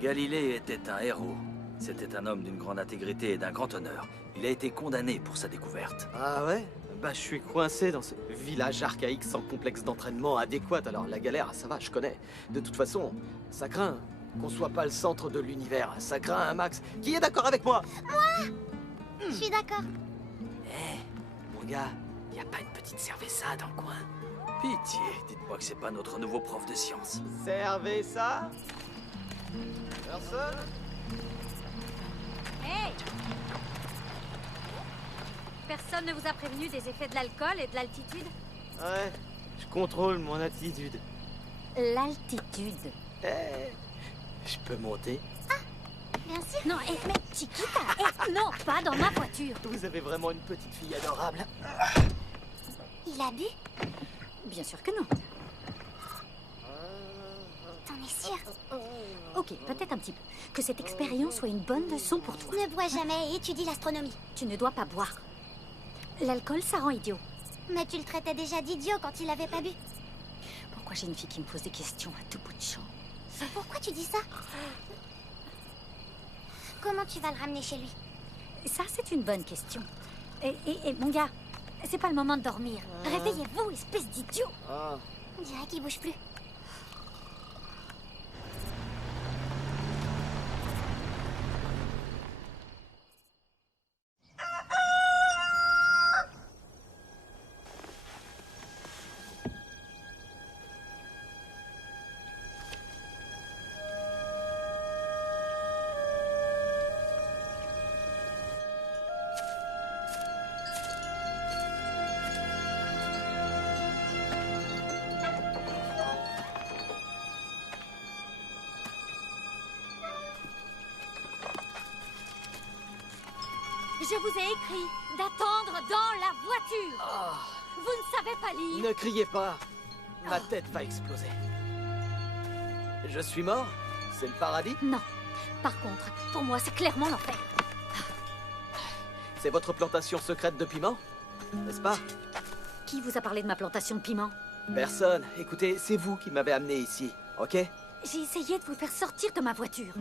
Galilée était un héros. C'était un homme d'une grande intégrité et d'un grand honneur. Il a été condamné pour sa découverte. Ah ouais? Bah je suis coincé dans ce village archaïque sans complexe d'entraînement adéquat. Alors la galère, ça va, je connais. De toute façon, ça craint qu'on soit pas le centre de l'univers. Ça craint un max. Qui est d'accord avec moi? Moi? Je suis d'accord. Mon gars, y a pas une petite cerveza dans le coin? Pitié, dites-moi que c'est pas notre nouveau prof de sciences. Cerveza? Personne? Hey! Personne ne vous a prévenu des effets de l'alcool et de l'altitude? Ouais, je contrôle mon attitude. L'altitude? Je peux monter? Bien sûr. Non, mais Chiquita, non, pas dans ma voiture. Vous avez vraiment une petite fille adorable. Il a bu? Bien sûr que non. T'en es sûr? Ok, peut-être un petit peu. Que cette expérience soit une bonne leçon pour toi. Ne bois jamais et étudie l'astronomie. Tu ne dois pas boire. L'alcool, ça rend idiot. Mais tu le traitais déjà d'idiot quand il avait pas bu. Pourquoi j'ai une fille qui me pose des questions à tout bout de champ? Pourquoi tu dis ça? Comment tu vas le ramener chez lui? Ça, c'est une bonne question. Et mon gars, c'est pas le moment de dormir. Réveillez-vous, espèce d'idiot. On dirait qu'il bouge plus. Je vous ai écrit d'attendre dans la voiture. Vous ne savez pas lire. Ne criez pas. Ma tête va exploser. Je suis mort? C'est le paradis? Non. Par contre, pour moi, c'est clairement l'enfer. C'est votre plantation secrète de piment? N'est-ce pas? Qui vous a parlé de ma plantation de piment? Personne. Écoutez, c'est vous qui m'avez amené ici, ok? J'ai essayé de vous faire sortir de ma voiture.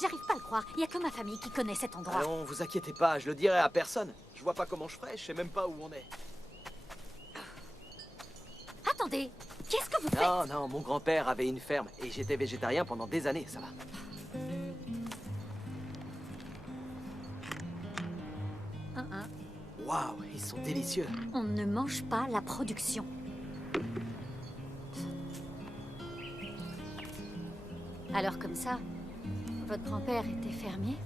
J'arrive pas à le croire. Il y a que ma famille qui connaît cet endroit. Non, vous inquiétez pas, je le dirai à personne. Je vois pas comment je ferais, je sais même pas où on est. Attendez, qu'est-ce que vous faites? Non, non, mon grand-père avait une ferme et j'étais végétarien pendant des années, ça va. Waouh, ils sont délicieux. On ne mange pas la production. Alors comme ça, votre grand-père était fermier?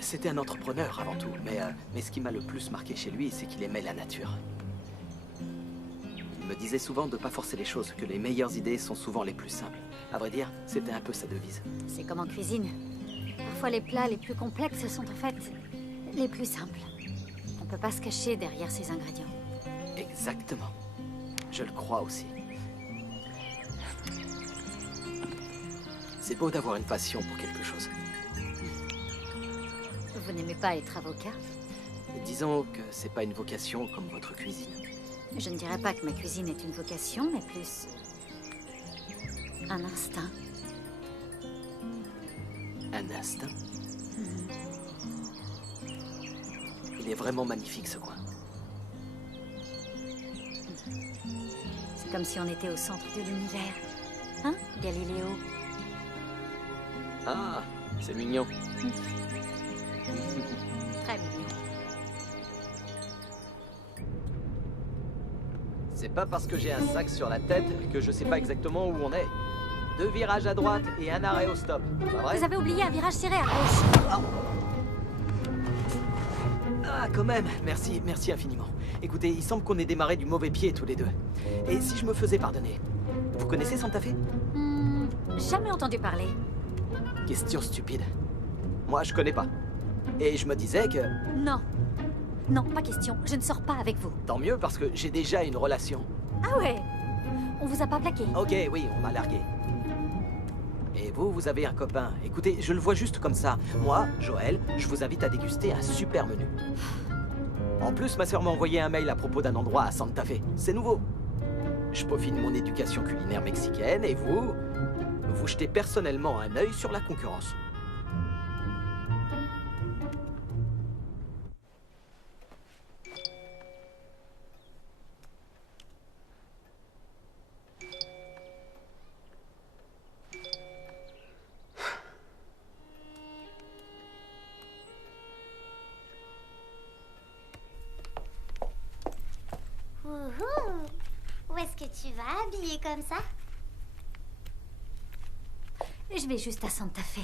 C'était un entrepreneur avant tout, mais ce qui m'a le plus marqué chez lui, c'est qu'il aimait la nature. Il me disait souvent de ne pas forcer les choses, que les meilleures idées sont souvent les plus simples. À vrai dire, c'était un peu sa devise. C'est comme en cuisine. Parfois les plats les plus complexes sont en fait les plus simples. On peut pas se cacher derrière ces ingrédients. Exactement. Je le crois aussi. C'est beau d'avoir une passion pour quelque chose. Vous n'aimez pas être avocat? Disons que c'est pas une vocation comme votre cuisine. Je ne dirais pas que ma cuisine est une vocation, mais plus un instinct. Un instinct? Il est vraiment magnifique, ce coin. C'est comme si on était au centre de l'univers. Hein, Galiléo? Ah, c'est mignon. Très mignon. C'est pas parce que j'ai un sac sur la tête que je sais pas exactement où on est. 2 virages à droite et un arrêt au stop. Pas vrai? Vous avez oublié un virage serré à gauche. Ah, quand même. Merci, merci infiniment. Écoutez, il semble qu'on ait démarré du mauvais pied tous les deux. Et si je me faisais pardonner? Vous connaissez Santa Fe? Jamais entendu parler. Question stupide. Moi, je connais pas. Et je me disais que... Non. Non, pas question. Je ne sors pas avec vous. Tant mieux, parce que j'ai déjà une relation. Ah ouais? On vous a pas plaqué? Ok, oui, on m'a largué. Et vous, vous avez un copain. Écoutez, je le vois juste comme ça. Moi, Joël, je vous invite à déguster un super menu. En plus, ma sœur m'a envoyé un mail à propos d'un endroit à Santa Fe. C'est nouveau. Je peaufine mon éducation culinaire mexicaine et vous jetez personnellement un œil sur la concurrence. Wouhou! Où est-ce que tu vas, habillée comme ça? Je vais juste à Santa Fe.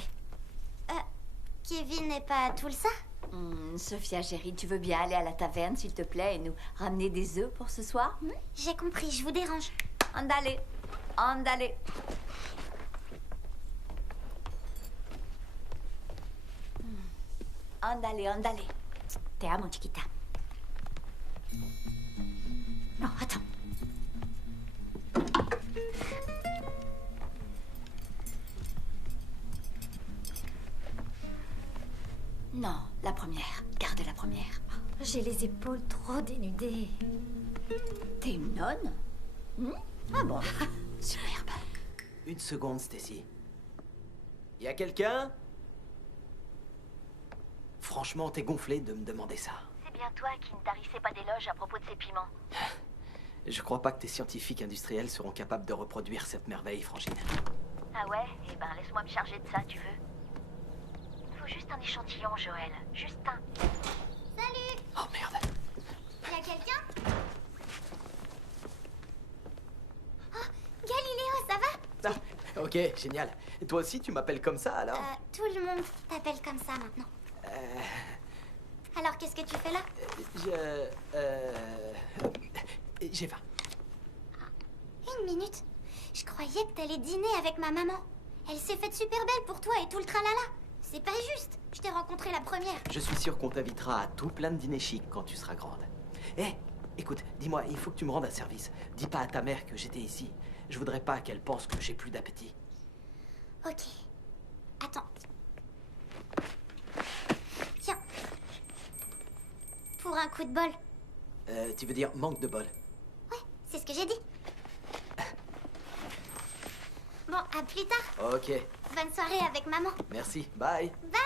Kevin n'est pas à Tulsa? Sophia, chérie, tu veux bien aller à la taverne, s'il te plaît, et nous ramener des œufs pour ce soir? J'ai compris, je vous dérange. Andale, andale. Andale, andale. Te amo, chiquita. Non, attends. Non, la première. Garde la première. J'ai les épaules trop dénudées. T'es une nonne? Ah bon? Superbe. Une seconde, Stacy. Y a quelqu'un? Franchement, t'es gonflé de me demander ça. C'est bien toi qui ne tarissais pas d'éloges à propos de ces piments. Je crois pas que tes scientifiques industriels seront capables de reproduire cette merveille, Frangine. Ah ouais? Eh ben, laisse-moi me charger de ça, tu veux? Il faut juste un échantillon, Joël. Juste un. Salut! Oh merde. Y a quelqu'un? Oh, Galiléo, ça va? Ah, ok, génial. Et toi aussi, tu m'appelles comme ça, alors? Tout le monde t'appelle comme ça maintenant. Alors, qu'est-ce que tu fais là? J'ai faim. Une minute. Je croyais que t'allais dîner avec ma maman. Elle s'est faite super belle pour toi et tout le tralala. C'est pas juste. Je t'ai rencontré la première. Je suis sûr qu'on t'invitera à tout plein de dîners chics quand tu seras grande. Écoute, dis-moi, il faut que tu me rendes un service. Dis pas à ta mère que j'étais ici. Je voudrais pas qu'elle pense que j'ai plus d'appétit. Ok. coup de bol. Tu veux dire manque de bol? Ouais, c'est ce que j'ai dit. Bon, à plus tard. Ok, Bonne soirée avec maman. merci, bye. Bye.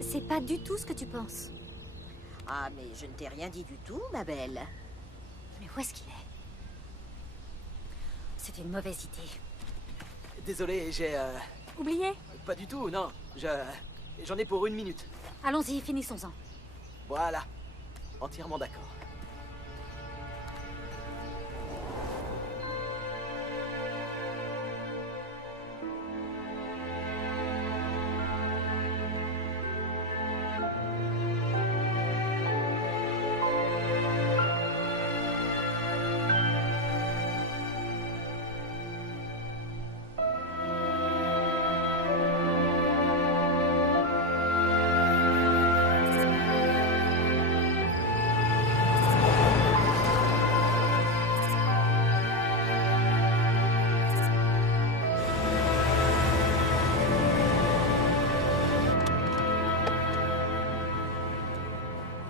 C'est pas du tout ce que tu penses. Ah, mais je ne t'ai rien dit du tout, ma belle. Mais où est-ce qu'il est? C'était une mauvaise idée. Désolé, j'ai... Oublié? Pas du tout, non. J'en ai pour 1 minute. Allons-y, finissons-en. Voilà. Entièrement d'accord.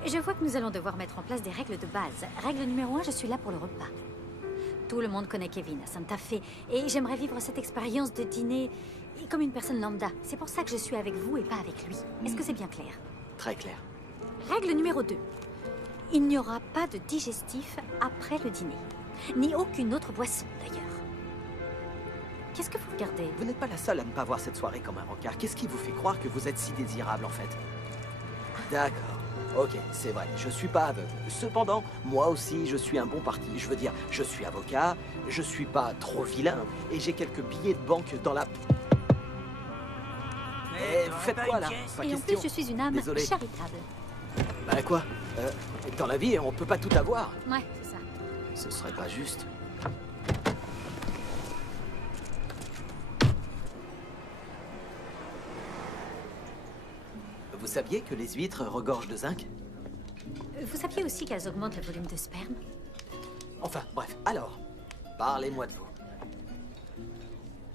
Je vois que nous allons devoir mettre en place des règles de base. Règle numéro 1, je suis là pour le repas. Tout le monde connaît Kevin à Santa Fe et j'aimerais vivre cette expérience de dîner comme une personne lambda. C'est pour ça que je suis avec vous et pas avec lui. Est-ce que c'est bien clair? Très clair. Règle numéro 2. Il n'y aura pas de digestif après le dîner. Ni aucune autre boisson, d'ailleurs. Qu'est-ce que vous regardez? Vous n'êtes pas la seule à ne pas voir cette soirée comme un rencard. Qu'est-ce qui vous fait croire que vous êtes si désirable, en fait? D'accord. Ok, c'est vrai, je suis pas aveugle. Cependant, moi aussi, je suis un bon parti. Je veux dire, je suis avocat, je suis pas trop vilain, et j'ai quelques billets de banque dans la... faites quoi, là? Pas Et en question. plus, je suis une âme Désolé. charitable. Bah quoi? Dans la vie, on peut pas tout avoir. Ouais, c'est ça. Ce serait pas juste. Vous saviez que les huîtres regorgent de zinc? Vous saviez aussi qu'elles augmentent le volume de sperme? Enfin, bref, alors, parlez-moi de vous.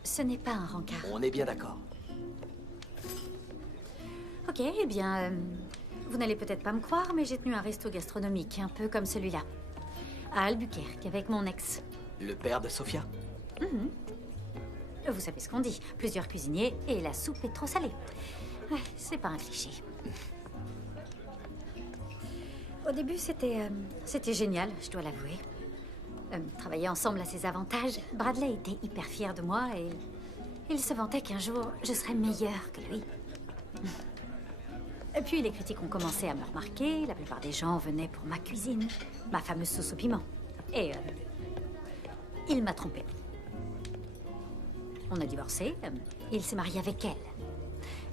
Ce n'est pas un rencard. On est bien d'accord. Ok, eh bien, vous n'allez peut-être pas me croire, mais j'ai tenu un resto gastronomique, un peu comme celui-là. À Albuquerque, avec mon ex. Le père de Sophia? Mhm. Vous savez ce qu'on dit, plusieurs cuisiniers et la soupe est trop salée. Ouais, c'est pas un cliché. Au début, c'était génial, je dois l'avouer. Travailler ensemble a ses avantages. Bradley était hyper fier de moi et il se vantait qu'un jour, je serais meilleure que lui. Et puis, les critiques ont commencé à me remarquer. La plupart des gens venaient pour ma cuisine, ma fameuse sauce au piment. Et il m'a trompée. On a divorcé. Il s'est marié avec elle.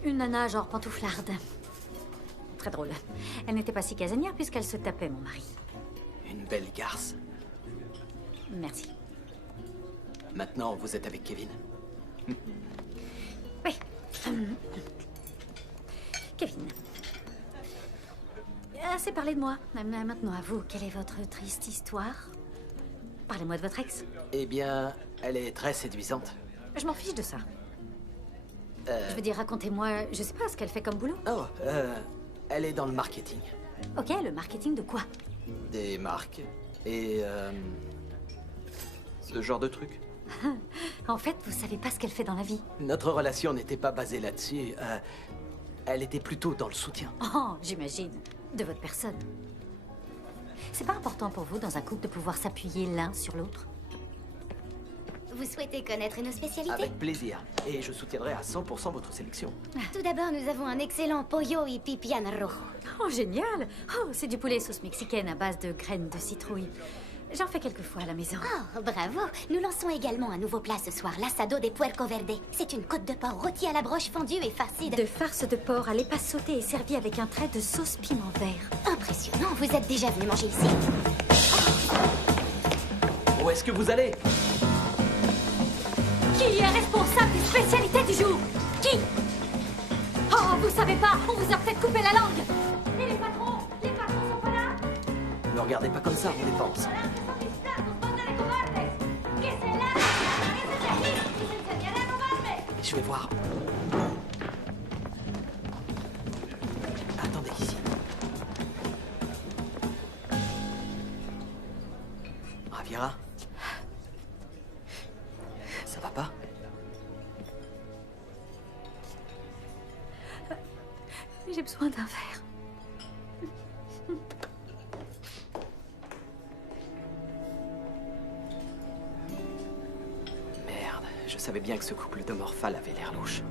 Une nana genre pantouflarde. Très drôle. Elle n'était pas si casanière puisqu'elle se tapait mon mari. Une belle garce. Merci. Maintenant, vous êtes avec Kevin? Oui. Kevin. Assez parlé de moi. Maintenant, à vous, quelle est votre triste histoire? Parlez-moi de votre ex. Eh bien, elle est très séduisante. Je m'en fiche de ça. Je veux dire, racontez-moi, je sais pas ce qu'elle fait comme boulot. Oh, elle est dans le marketing. Ok, le marketing de quoi? Des marques et ce genre de trucs. En fait, vous savez pas ce qu'elle fait dans la vie. Notre relation n'était pas basée là-dessus. Elle était plutôt dans le soutien. Oh, j'imagine. De votre personne. C'est pas important pour vous, dans un couple, de pouvoir s'appuyer l'un sur l'autre? Vous souhaitez connaître nos spécialités? Avec plaisir. Et je soutiendrai à 100% votre sélection. Tout d'abord, nous avons un excellent pollo y pipián rojo. Oh, génial! Oh, c'est du poulet sauce mexicaine à base de graines de citrouille. J'en fais quelques fois à la maison. Oh, bravo! Nous lançons également un nouveau plat ce soir, l'assado de puerco verde. C'est une côte de porc rôtie à la broche fondue et farcie de farce de porc à l'épaisse sautée et servie avec un trait de sauce piment vert. Impressionnant! Vous êtes déjà venu manger ici? Où est-ce que vous allez? Qui est responsable des spécialités du jour? Qui? Oh, vous savez pas, on vous a peut-être coupé la langue. Et les patrons sont pas là? Ne regardez pas comme ça, on n'est pas ensemble. je vais voir. Attendez ici. Raviera? Ça va pas? J'ai besoin d'un verre. Merde, je savais bien que ce couple de morphales avait l'air louche.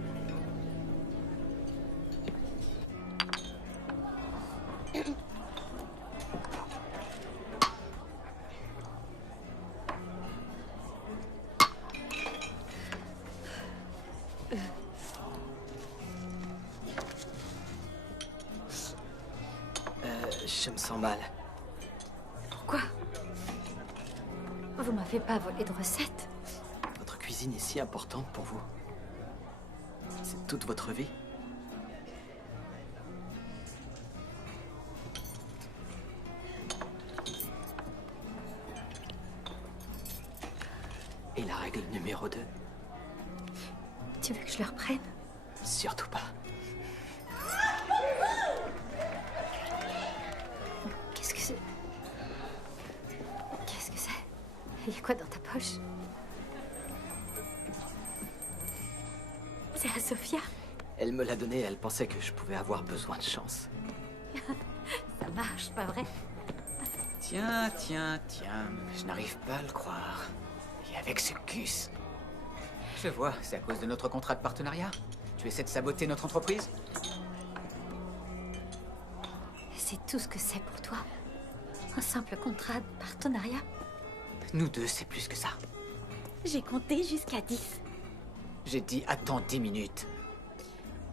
Je me sens mal. Pourquoi? Vous m'avez pas volé de recette. Votre cuisine est si importante pour vous. C'est toute votre vie. Et la règle numéro 2? Tu veux que je le reprenne? Surtout pas. Qu'est-ce que c'est? Qu'est-ce que c'est? Il y a quoi dans ta poche? C'est à Sophia. Elle me l'a donné, elle pensait que je pouvais avoir besoin de chance. Ça marche, pas vrai? Tiens, je n'arrive pas à le croire. Et avec ce cus. Je vois, c'est à cause de notre contrat de partenariat. Tu essaies de saboter notre entreprise? C'est tout ce que c'est pour toi? Un simple contrat de partenariat? Nous deux, c'est plus que ça. J'ai compté jusqu'à 10. J'ai dit attends 10 minutes.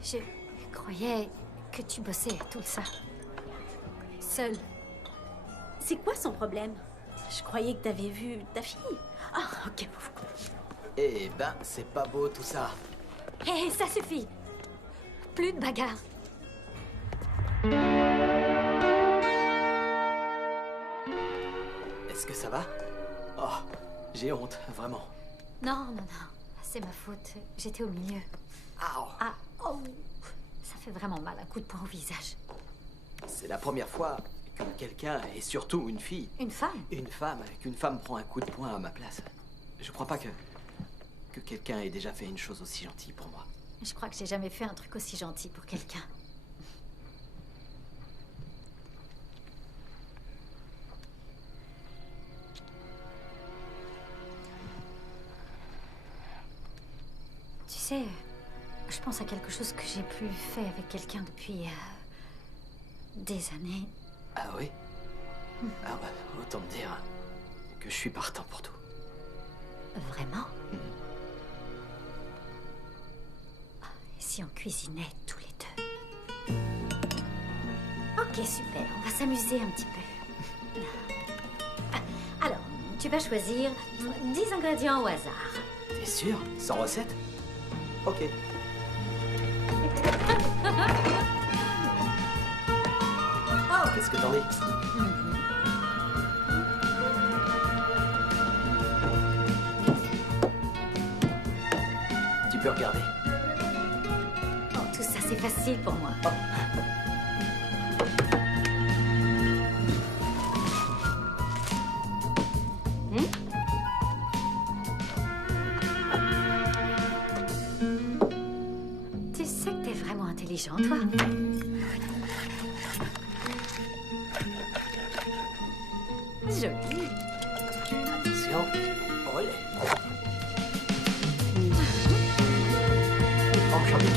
Je croyais que tu bossais à tout ça. Seul. C'est quoi son problème? Je croyais que t'avais vu ta fille. Ah, ok, pauvre con. Eh ben, c'est pas beau tout ça. Hé, ça suffit. Plus de bagarre. Est-ce que ça va? Oh, j'ai honte, vraiment. Non, c'est ma faute. J'étais au milieu. Aouh. Ah, oh. Ça fait vraiment mal, un coup de poing au visage. C'est la première fois que quelqu'un, et surtout une fille... Une femme? Qu'une femme prend un coup de poing à ma place. Je crois pas que quelqu'un ait déjà fait une chose aussi gentille pour moi. Je crois que j'ai jamais fait un truc aussi gentil pour quelqu'un. Tu sais, je pense à quelque chose que j'ai plus fait avec quelqu'un depuis des années. Ah oui? Ah ouais, autant me dire que je suis partant pour tout. Vraiment? Et si on cuisinait tous les deux? Ok, super. On va s'amuser un petit peu. Alors, tu vas choisir 10 ingrédients au hasard. T'es sûr? Sans recette? Ok. Oh, qu'est-ce que t'en dis? Tu peux regarder. Oh, tout ça, c'est facile pour moi. Oh. Tu sais que t'es vraiment intelligent, toi. Joli. Attention. Olé. Enchanté.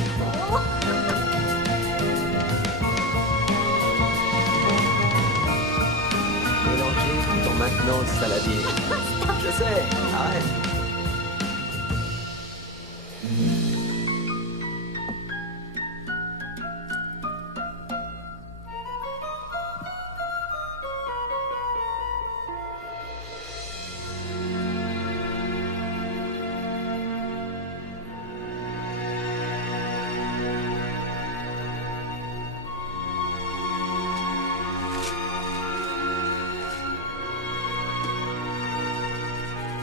Mélanger tout en maintenant le saladier. Je sais, arrête.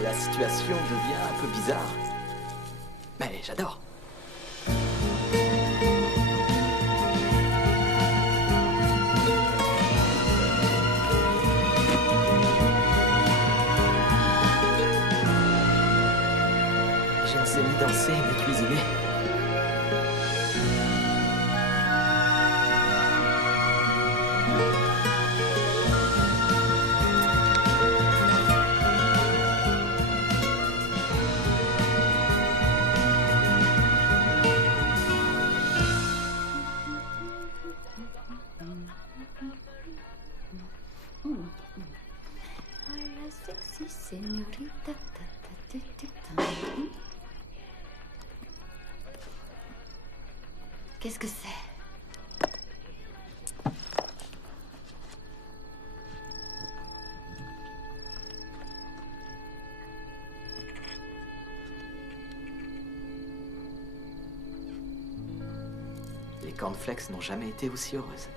La situation devient un peu bizarre. Mais j'adore. danser ni cuisiner. Hola, sexy señorita. Qu'est-ce que c'est? Les cornflakes n'ont jamais été aussi heureuses.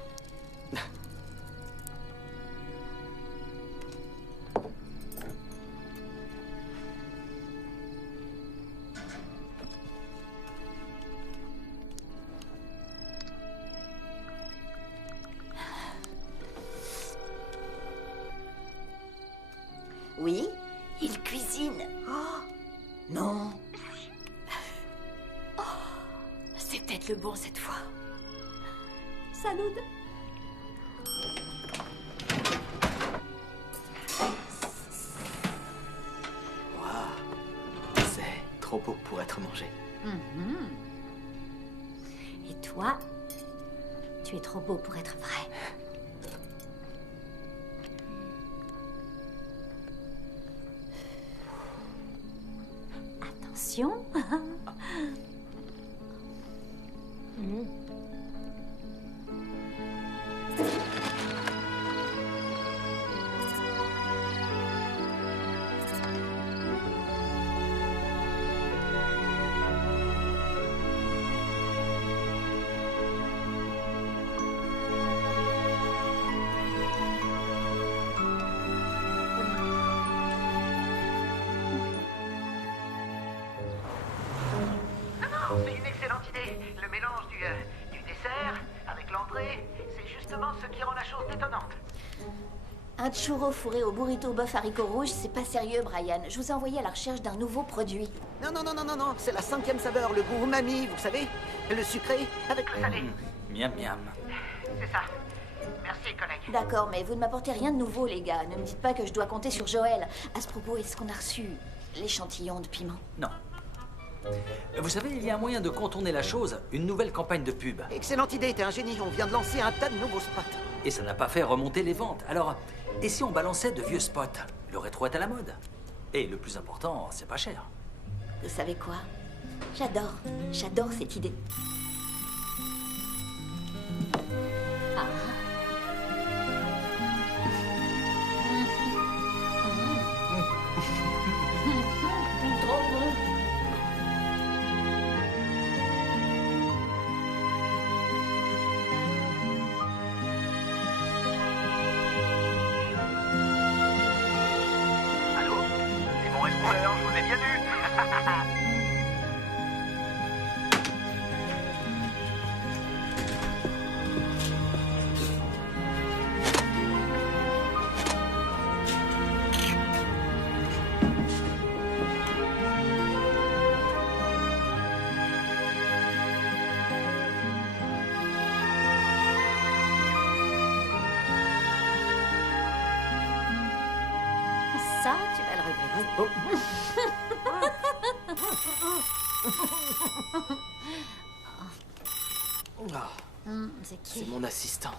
Oui, il cuisine. Oh, non. Oh, c'est peut-être le bon cette fois. Salud. Waouh, c'est trop beau pour être mangé. Et toi, tu es trop beau pour être vrai. Attention. Non, c'est une excellente idée. Le mélange du dessert avec l'entrée, c'est justement ce qui rend la chose détonnante. Un churro fourré au burrito bœuf haricots rouges, c'est pas sérieux, Brian. Je vous ai envoyé à la recherche d'un nouveau produit. Non, non, non, non, non, non, c'est la 5e saveur, le goût umami, vous savez. Le sucré avec le salé. Miam miam. C'est ça. Merci, collègue. D'accord, mais vous ne m'apportez rien de nouveau, les gars. Ne me dites pas que je dois compter sur Joël. À ce propos, est-ce qu'on a reçu l'échantillon de piment? Non. Vous savez, il y a un moyen de contourner la chose, une nouvelle campagne de pub. Excellente idée, t'es un génie. On vient de lancer un tas de nouveaux spots. Et ça n'a pas fait remonter les ventes. Alors, et si on balançait de vieux spots? Le rétro est à la mode. Et le plus important, c'est pas cher. Vous savez quoi? J'adore cette idée. Trop bon. Allô? C'est mon restaurant, je vous ai bien vu. Ça, tu vas le regretter. C'est qui? C'est mon assistant.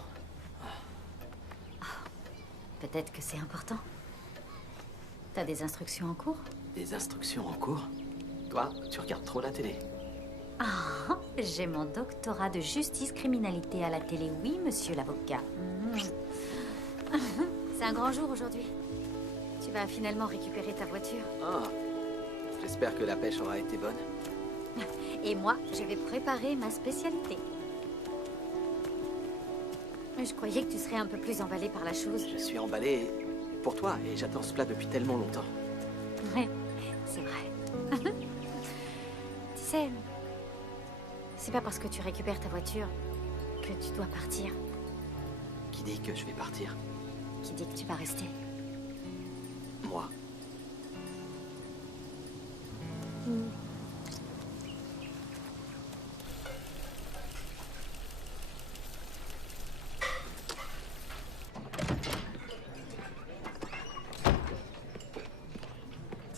Peut-être que c'est important. T'as des instructions en cours? Des instructions en cours? Toi, tu regardes trop la télé. Ah, j'ai mon doctorat de justice criminalité à la télé, oui, monsieur l'avocat. C'est un grand jour aujourd'hui. Tu vas finalement récupérer ta voiture. Ah, j'espère que la pêche aura été bonne. Et moi, je vais préparer ma spécialité. Je croyais que tu serais un peu plus emballé par la chose. Je suis emballé pour toi et j'attends ce plat depuis tellement longtemps. Ouais, c'est vrai. Tu sais, c'est pas parce que tu récupères ta voiture que tu dois partir. Qui dit que je vais partir? Qui dit que tu vas rester? Moi.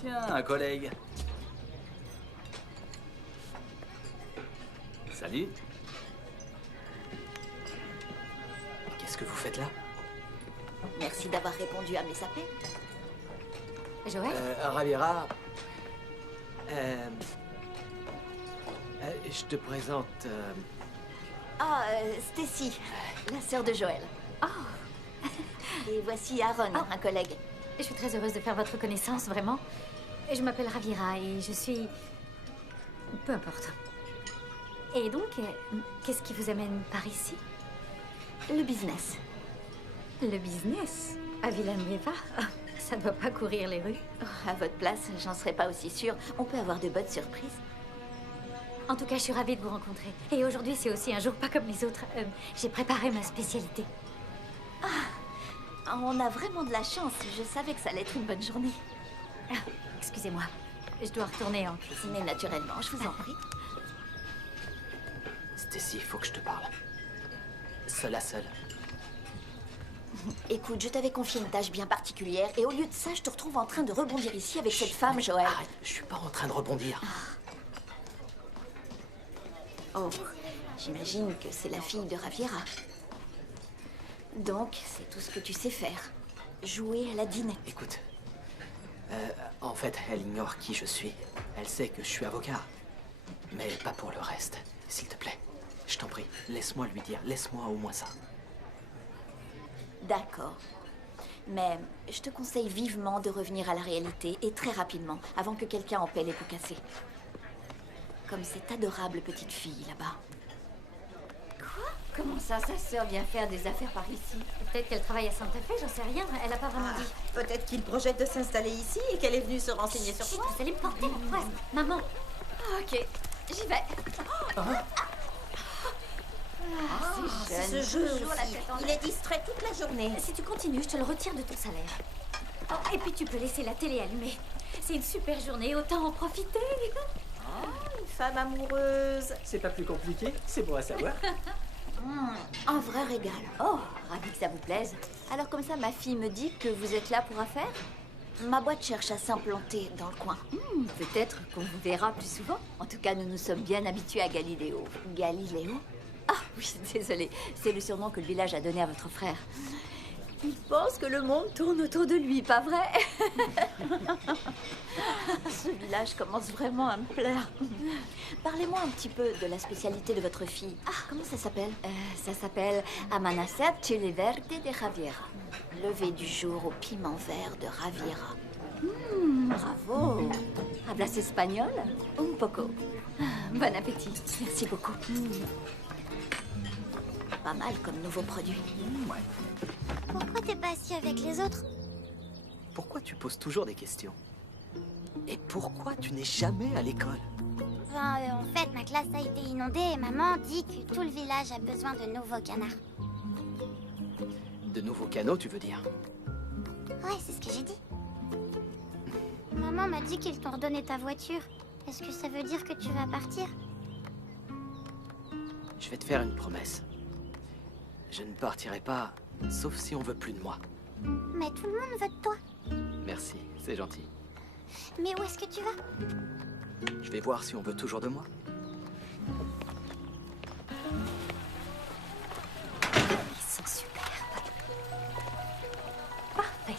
Tiens, un collègue. Salut. Qu'est-ce que vous faites là? Merci d'avoir répondu à mes appels. Joël? Raviera. Je te présente... Ah, Stacy, la sœur de Joël. Oh. Et voici Aaron, un collègue. Je suis très heureuse de faire votre connaissance, vraiment. Je m'appelle Raviera et je suis... Peu importe. Et donc, qu'est-ce qui vous amène par ici? Le business. Le business? À Villanueva? Ça ne doit pas courir les rues. À votre place, j'en serais pas aussi sûre. On peut avoir de bonnes surprises. En tout cas, je suis ravie de vous rencontrer. Et aujourd'hui, c'est aussi un jour pas comme les autres. J'ai préparé ma spécialité. Ah, on a vraiment de la chance. Je savais que ça allait être une bonne journée. Excusez-moi, je dois retourner en cuisine. Mais naturellement, je vous en prie. Stacy, il faut que je te parle. Seul à seul. Écoute, je t'avais confié une tâche bien particulière et au lieu de ça, je te retrouve en train de rebondir ici avec cette femme, Joël. Arrête, je suis pas en train de rebondir. Oh, j'imagine que c'est la fille de Raviera. Donc, c'est tout ce que tu sais faire. Jouer à la dinette. Écoute, en fait, elle ignore qui je suis. Elle sait que je suis avocat. Mais pas pour le reste. S'il te plaît, je t'en prie, laisse-moi lui dire. Laisse-moi au moins ça. D'accord. Mais je te conseille vivement de revenir à la réalité et très rapidement, avant que quelqu'un en paie les pots cassés. Comme cette adorable petite fille là-bas. Quoi? Comment ça, sa sœur vient faire des affaires par ici? Peut-être qu'elle travaille à Santa Fe, j'en sais rien. Elle a pas vraiment dit. Peut-être qu'il projette de s'installer ici et qu'elle est venue se renseigner sur toi. Vous allez me porter la poisse. Maman. Ok, j'y vais. C'est ce jeu aussi. Il est distrait toute la journée. Si tu continues, je te le retire de ton salaire. Oh, et puis tu peux laisser la télé allumée. C'est une super journée, autant en profiter. Une femme amoureuse. C'est pas plus compliqué, c'est bon à savoir. Un vrai régal. Oh, ravi que ça vous plaise. Alors comme ça, ma fille me dit que vous êtes là pour affaires? Ma boîte cherche à s'implanter dans le coin. Peut-être qu'on vous verra plus souvent. En tout cas, nous nous sommes bien habitués à Galiléo. Galiléo? Ah oui, désolée. C'est le surnom que le village a donné à votre frère. Il pense que le monde tourne autour de lui, pas vrai? Ce village commence vraiment à me plaire. Parlez-moi un petit peu de la spécialité de votre fille. Comment ça s'appelle? Ça s'appelle Amanecer Chile Verde de Raviera. Lever du jour au piment vert de Raviera. Bravo. Hablas espagnol? Un poco. Bon appétit. Merci beaucoup. Pas mal comme nouveau produit. Pourquoi t'es pas assis avec les autres? Pourquoi tu poses toujours des questions? Et pourquoi tu n'es jamais à l'école? En fait, ma classe a été inondée et maman dit que tout le village a besoin de nouveaux canards. De nouveaux canaux, tu veux dire? Ouais, c'est ce que j'ai dit. Maman m'a dit qu'ils t'ont redonné ta voiture. Est-ce que ça veut dire que tu vas partir? Je vais te faire une promesse. Je ne partirai pas, sauf si on veut plus de moi. Mais tout le monde veut de toi. Merci, c'est gentil. Mais où est-ce que tu vas? Je vais voir si on veut toujours de moi. Ils sont superbes. Parfait.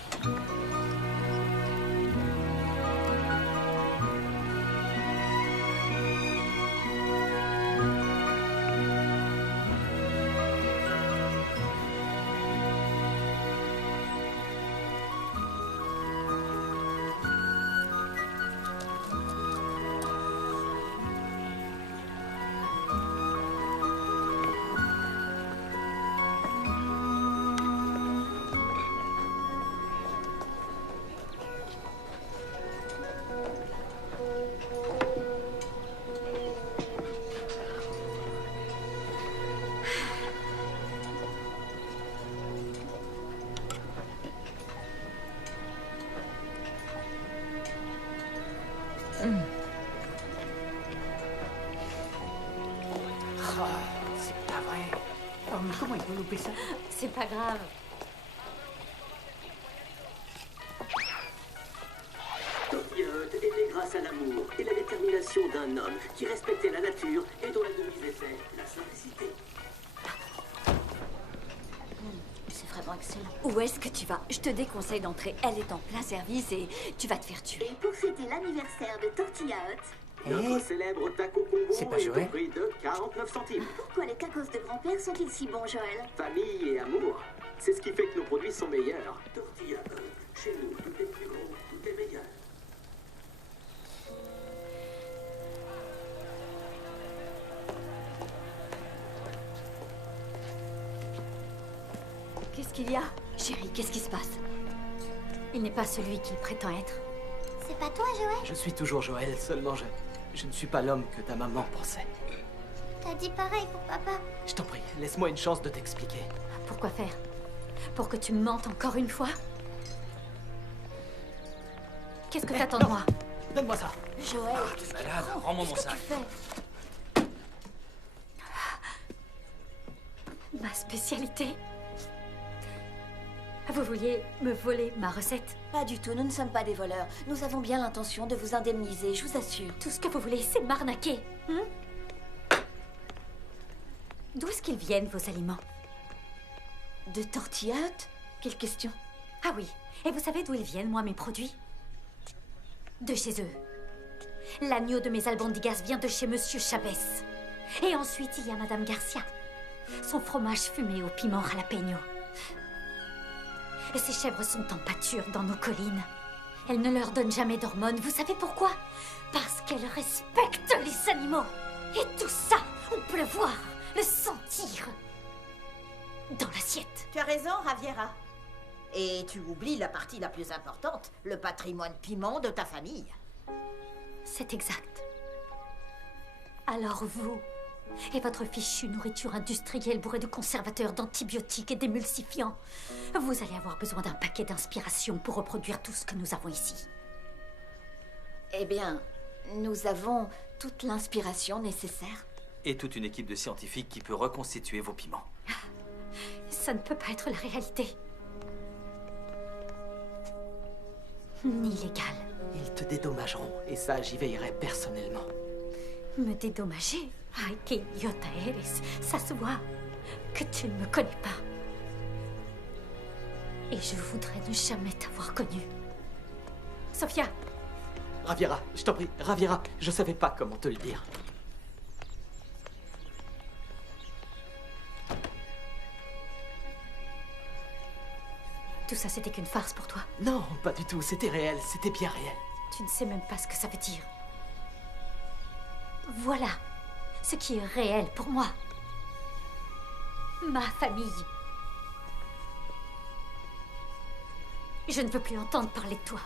C'est pas vrai. Oh, mais comment ils vont louper ça? C'est pas grave. Tokyo. grâce à l'amour et la détermination d'un homme qui respectait la nature et dont la devise était la simplicité. C'est vraiment excellent. Où est-ce que tu vas? Je te déconseille d'entrer. Elle est en plein service et tu vas te faire tuer. Et pour fêter l'anniversaire de Tortilla Hut, Notre célèbre taco combo C'est pas est Joël au prix de 49 centimes. pourquoi les tacos de grand-père sont-ils si bons, Joël? Famille et amour, c'est ce qui fait que nos produits sont meilleurs. Tortilla Hut, chez nous, tout est plus gros, tout est meilleur. Qu'est-ce qu'il y a? Chérie, qu'est-ce qui se passe? Il n'est pas celui qu'il prétend être. C'est pas toi, Joël? Je suis toujours Joël, seulement je ne suis pas l'homme que ta maman pensait. T'as dit pareil pour papa. Je t'en prie, laisse-moi une chance de t'expliquer. Pourquoi faire? Pour que tu me mentes encore une fois? Qu'est-ce que t'attends de moi? Donne-moi ça. Joël, T'es malade, rends-moi mon sac. Ma spécialité? Vous vouliez me voler ma recette? pas du tout, nous ne sommes pas des voleurs. Nous avons bien l'intention de vous indemniser, je vous assure. Tout ce que vous voulez, c'est m'arnaquer. D'où est-ce qu'ils viennent, vos aliments? De Tortilla Hut? Quelle question? Ah oui, et vous savez d'où ils viennent, moi, mes produits? De chez eux. L'agneau de mes albondigas vient de chez Monsieur Chavez. Et ensuite, il y a Madame Garcia. Son fromage fumé au piment jalapeno. Et ces chèvres sont en pâture dans nos collines. Elles ne leur donnent jamais d'hormones. Vous savez pourquoi? Parce qu'elles respectent les animaux. Et tout ça, on peut le voir, le sentir. Dans l'assiette. Tu as raison, Raviera. Et tu oublies la partie la plus importante, le patrimoine piment de ta famille. C'est exact. Alors vous et votre fichue nourriture industrielle bourrée de conservateurs, d'antibiotiques et d'émulsifiants, vous allez avoir besoin d'un paquet d'inspiration pour reproduire tout ce que nous avons ici. Eh bien, nous avons toute l'inspiration nécessaire. Et toute une équipe de scientifiques qui peut reconstituer vos piments. Ça ne peut pas être la réalité. Ni légal. Ils te dédommageront, et ça, j'y veillerai personnellement. Me dédommager? Ay, que idiota eres. Ça se voit que tu ne me connais pas. Et je voudrais ne jamais t'avoir connue. Sophia! Raviera, je t'en prie, Raviera, je savais pas comment te le dire. Tout ça, c'était qu'une farce pour toi? Non, pas du tout, c'était réel, c'était bien réel. Tu ne sais même pas ce que ça veut dire. Voilà ce qui est réel pour moi. Ma famille. Je ne veux plus entendre parler de toi.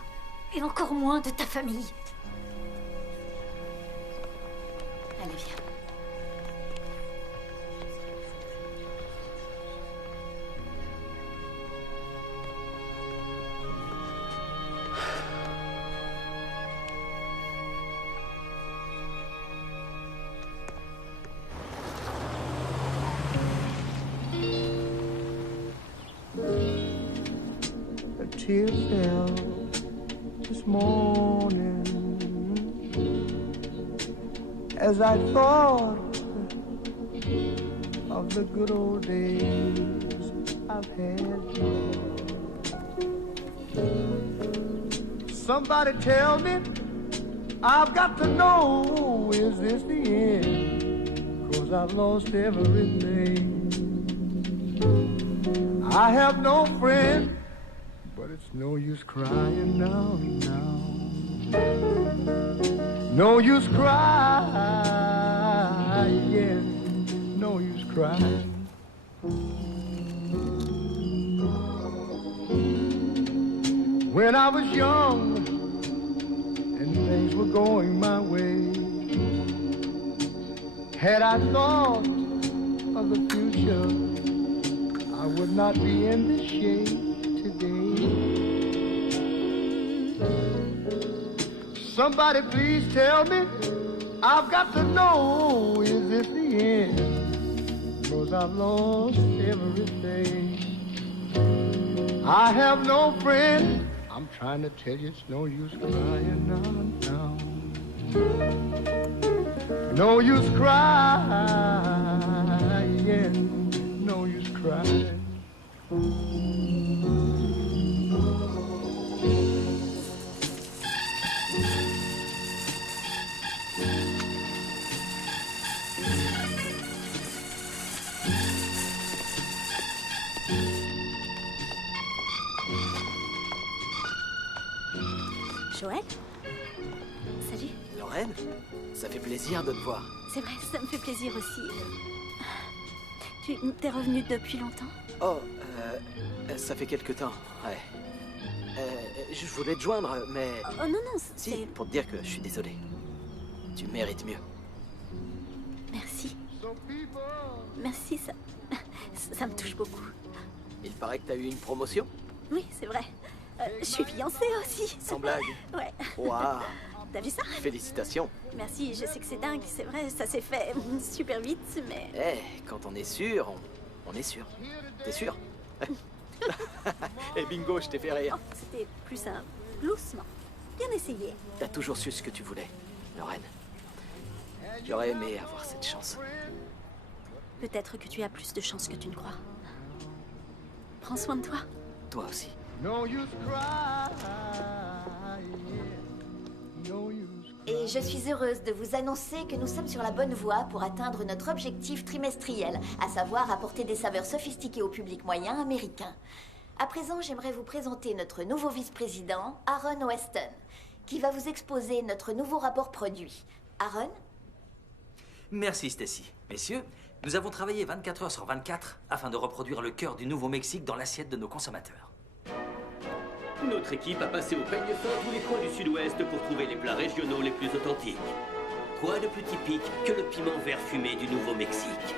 Et encore moins de ta famille. Allez, viens. Tear fell this morning as I thought of the good old days I've had. Somebody tell me, I've got to know, is this the end? 'Cause I've lost everything. I have no friend, but it's no use crying now. No use crying, no use crying. When I was young and things were going my way, had I thought of the future, I would not be in this shape today. Somebody please tell me, I've got to know, is this the end? 'Cause I've lost everything. I have no friend, I'm trying to tell you it's no use crying now. No use crying, no use crying. Joël? Salut. Lorraine, ça fait plaisir de te voir. C'est vrai, ça me fait plaisir aussi. Tu t'es revenu depuis longtemps? Oh, ça fait quelque temps, ouais. Je voulais te joindre, mais... Oh non, non, c'est... Si, pour te dire que je suis désolé. Tu mérites mieux. Merci. Merci, ça me touche beaucoup. Il paraît que t'as eu une promotion? Oui, c'est vrai. Je suis fiancée aussi. Sans blague? Ouais. Waouh! T'as vu ça? Félicitations. Merci, je sais que c'est dingue, c'est vrai, ça s'est fait super vite, mais... Quand on est sûr, on est sûr. T'es sûr? Et bingo, je t'ai fait rire. Oh, c'était plus un gloussement. Bien essayé. T'as toujours su ce que tu voulais, Lorraine. J'aurais aimé avoir cette chance. Peut-être que tu as plus de chance que tu ne crois. Prends soin de toi. Toi aussi. No use crying, no use. Et je suis heureuse de vous annoncer que nous sommes sur la bonne voie pour atteindre notre objectif trimestriel, à savoir apporter des saveurs sophistiquées au public moyen américain. À présent, j'aimerais vous présenter notre nouveau vice-président, Aaron Weston, qui va vous exposer notre nouveau rapport produit. Aaron? Merci, Stacy. Messieurs, nous avons travaillé 24 heures sur 24 afin de reproduire le cœur du Nouveau-Mexique dans l'assiette de nos consommateurs. Notre équipe a passé au peigne fin tous les coins du sud-ouest pour trouver les plats régionaux les plus authentiques. Quoi de plus typique que le piment vert fumé du Nouveau-Mexique?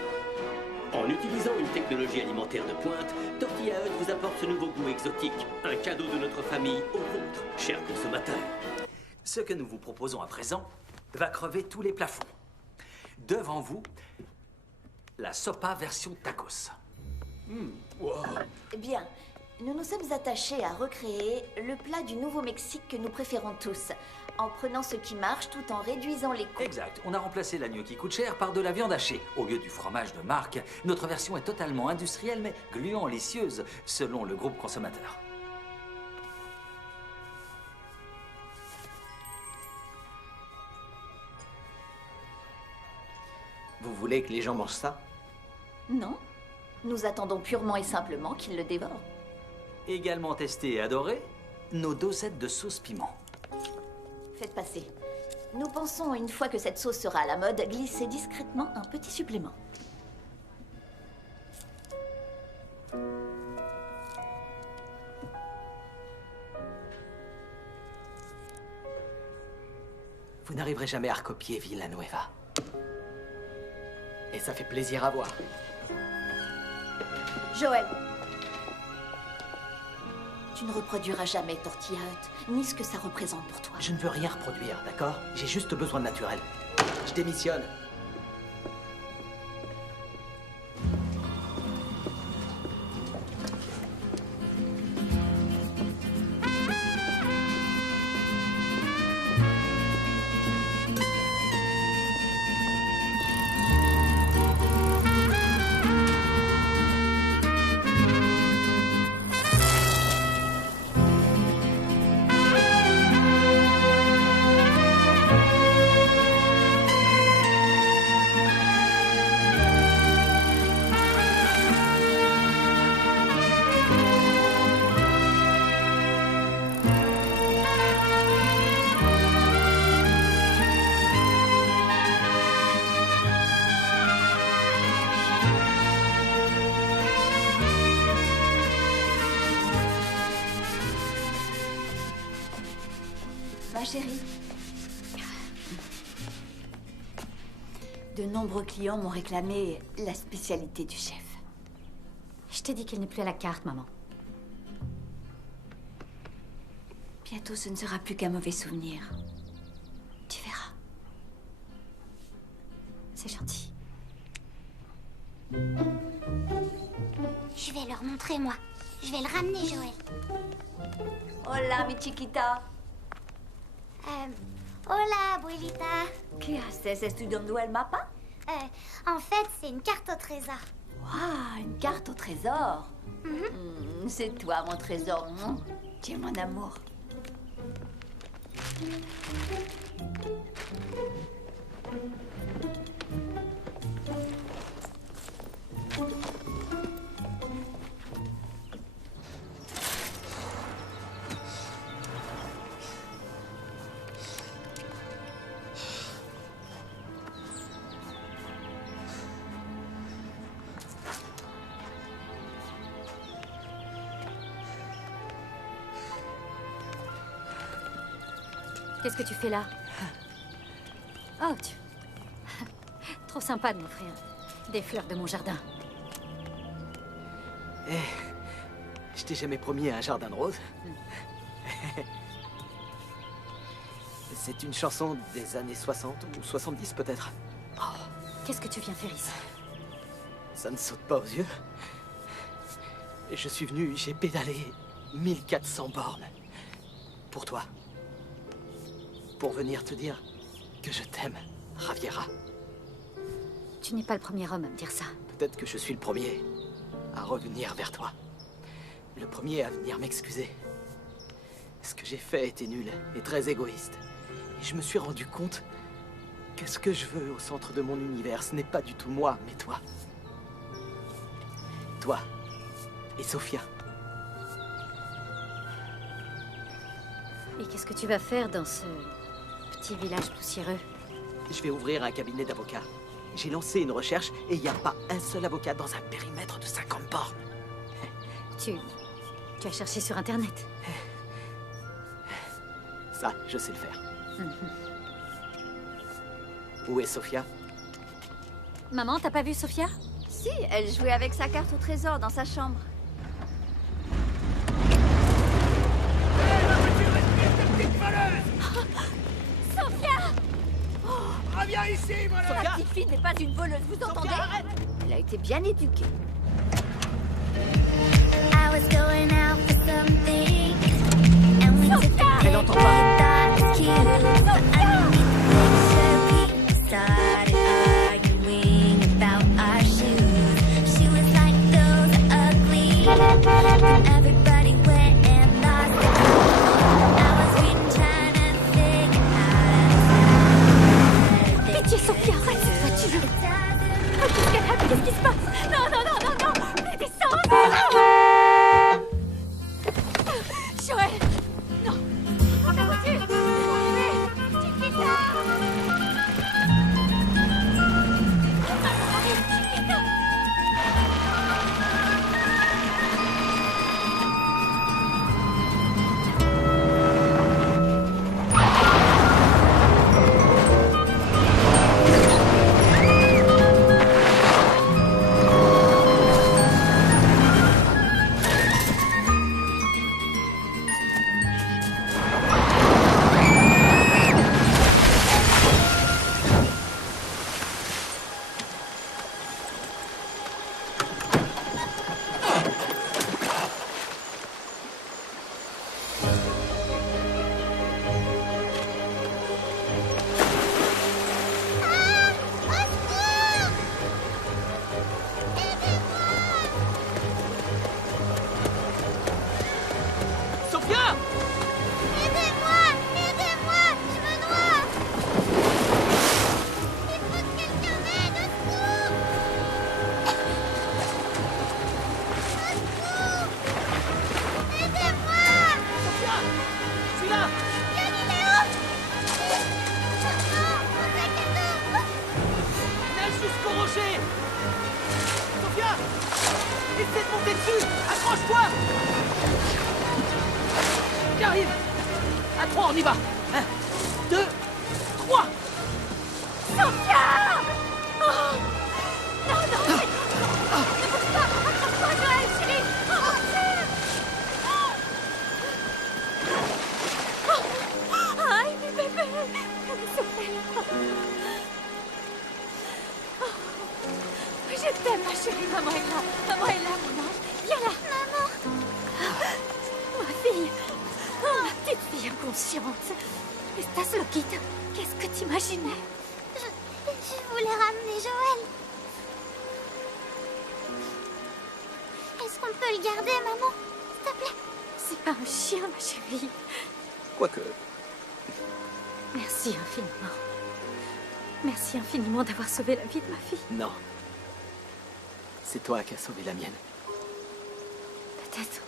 En utilisant une technologie alimentaire de pointe, Tortilla Hut vous apporte ce nouveau goût exotique. Un cadeau de notre famille au vôtre, chers consommateurs. Ce que nous vous proposons à présent va crever tous les plafonds. Devant vous, la sopa version tacos. Wow. Bien, nous nous sommes attachés à recréer le plat du Nouveau-Mexique que nous préférons tous, en prenant ce qui marche tout en réduisant les coûts. Exact. On a remplacé l'agneau qui coûte cher par de la viande hachée. Au lieu du fromage de marque, notre version est totalement industrielle mais gluant-délicieuse, selon le groupe consommateur. Vous voulez que les gens mangent ça? Non, nous attendons purement et simplement qu'ils le dévorent. Également testé et adoré, nos dosettes de sauce piment. Faites passer. Nous pensons, une fois que cette sauce sera à la mode, glisser discrètement un petit supplément. Vous n'arriverez jamais à recopier Villanueva. Et ça fait plaisir à voir. Joël, tu ne reproduiras jamais Tortilla Hut, ni ce que ça représente pour toi. Je ne veux rien reproduire, d'accord? J'ai juste besoin de naturel. Je démissionne. Ma chérie. De nombreux clients m'ont réclamé la spécialité du chef. Je t'ai dit qu'il n'est plus à la carte, maman. Bientôt, ce ne sera plus qu'un mauvais souvenir. Tu verras. C'est gentil. Je vais leur montrer, moi. Je vais le ramener, Joël. Hola, mi chiquita. Hola, abuelita. ¿Qué haces? ¿Estudiando el mapa? En fait, c'est une carte au trésor. Waouh, une carte au trésor. C'est toi, mon trésor. Tu es mon amour. Qu'est-ce que tu fais là? Oh, tu... Trop sympa de m'offrir des fleurs de mon jardin. Eh, je t'ai jamais promis un jardin de roses. C'est une chanson des années 60 ou 70 peut-être. Oh, qu'est-ce que tu viens faire ici? Ça ne saute pas aux yeux. Je suis venu, j'ai pédalé 1400 bornes. Pour toi. Pour venir te dire que je t'aime, Javiera. Tu n'es pas le premier homme à me dire ça. Peut-être que je suis le premier à revenir vers toi. Le premier à venir m'excuser. Ce que j'ai fait était nul et très égoïste. Et je me suis rendu compte que ce que je veux au centre de mon univers, ce n'est pas du tout moi, mais toi. Toi et Sofia. Et qu'est-ce que tu vas faire dans ce petit village poussiéreux? Je vais ouvrir un cabinet d'avocats. J'ai lancé une recherche et il n'y a pas un seul avocat dans un périmètre de 50 bornes. Tu as cherché sur Internet? Ça, je sais le faire. Où est Sofia? Maman, t'as pas vu Sofia? Si, elle jouait avec sa carte au trésor dans sa chambre. Sofia! Reviens ici, voilà! La petite fille n'est pas une voleuse, vous entendez? Elle a été bien éduquée. I was going out for something, and we took the Elle entend pas. thought was cute, but underneath the picture we started arguing about our shoes. She was like, those are ugly, and everybody went and lost the clue. I was reading, trying to figure out. Pitié, Sofia, arrête cette voiture! Qu'est-ce qu'elle a? Qu'est-ce qui se passe? Non, non, non, non, non! Descends! Joël! Non! Prends ta voiture! Chiquita! Chiquita! Sofia! Aidez-moi! Aidez-moi! Je me noie! Il faut que quelqu'un m'aide! Au secours! Au secours! Aidez-moi! Sofia! Je suis là! Galiléo! Non! Mon sac à dos! Nage jusqu'au rocher! Sofia! Essaie de monter dessus! Accroche-toi! J'arrive! À 3, on y va! 1, 2, 3! Sofia! Oh! Non, non! Ne bouge pas! Accroche-toi, Joël, chérie! Oh, aïe, mes bébés! Sofia! Je t'aime, ma chérie. Maman est là. Maman est là, mon ange. Viens là. Maman! imaginé. Je voulais ramener Joël. Est-ce qu'on peut le garder, maman? S'il te plaît. C'est pas un chien, ma chérie. Quoique... Merci infiniment. Merci infiniment d'avoir sauvé la vie de ma fille. Non. C'est toi qui as sauvé la mienne. Peut-être.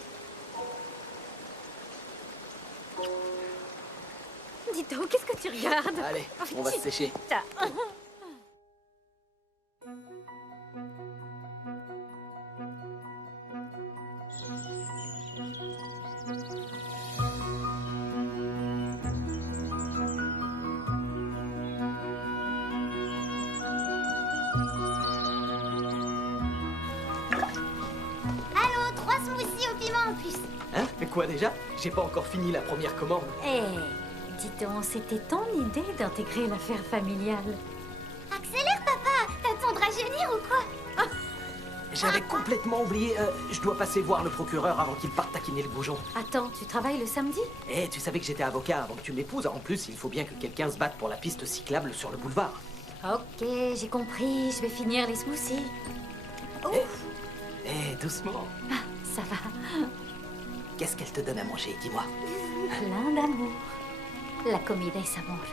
Dis donc, qu'est-ce que tu regardes? Allez, on va se sécher. Allô, 3 smoothies au piment en plus. Hein? Mais quoi déjà? J'ai pas encore fini la première commande. Eh, dis donc, c'était ton idée d'intégrer l'affaire familiale. Accélère, papa. T'as ton dragénir ou quoi? J'avais complètement oublié. Je dois passer voir le procureur avant qu'il parte taquiner le goujon. Attends, tu travailles le samedi? Eh, tu savais que j'étais avocat avant que tu m'épouses. En plus, il faut bien que quelqu'un se batte pour la piste cyclable sur le boulevard. Ok, j'ai compris. Je vais finir les smoothies. Doucement. Ah, ça va. Qu'est-ce qu'elle te donne à manger? Dis-moi. Plein d'amour. La comida es amor.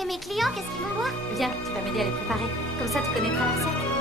Et mes clients, qu'est-ce qu'ils vont boire? Viens, tu vas m'aider à les préparer. Comme ça, tu connaîtras la recette.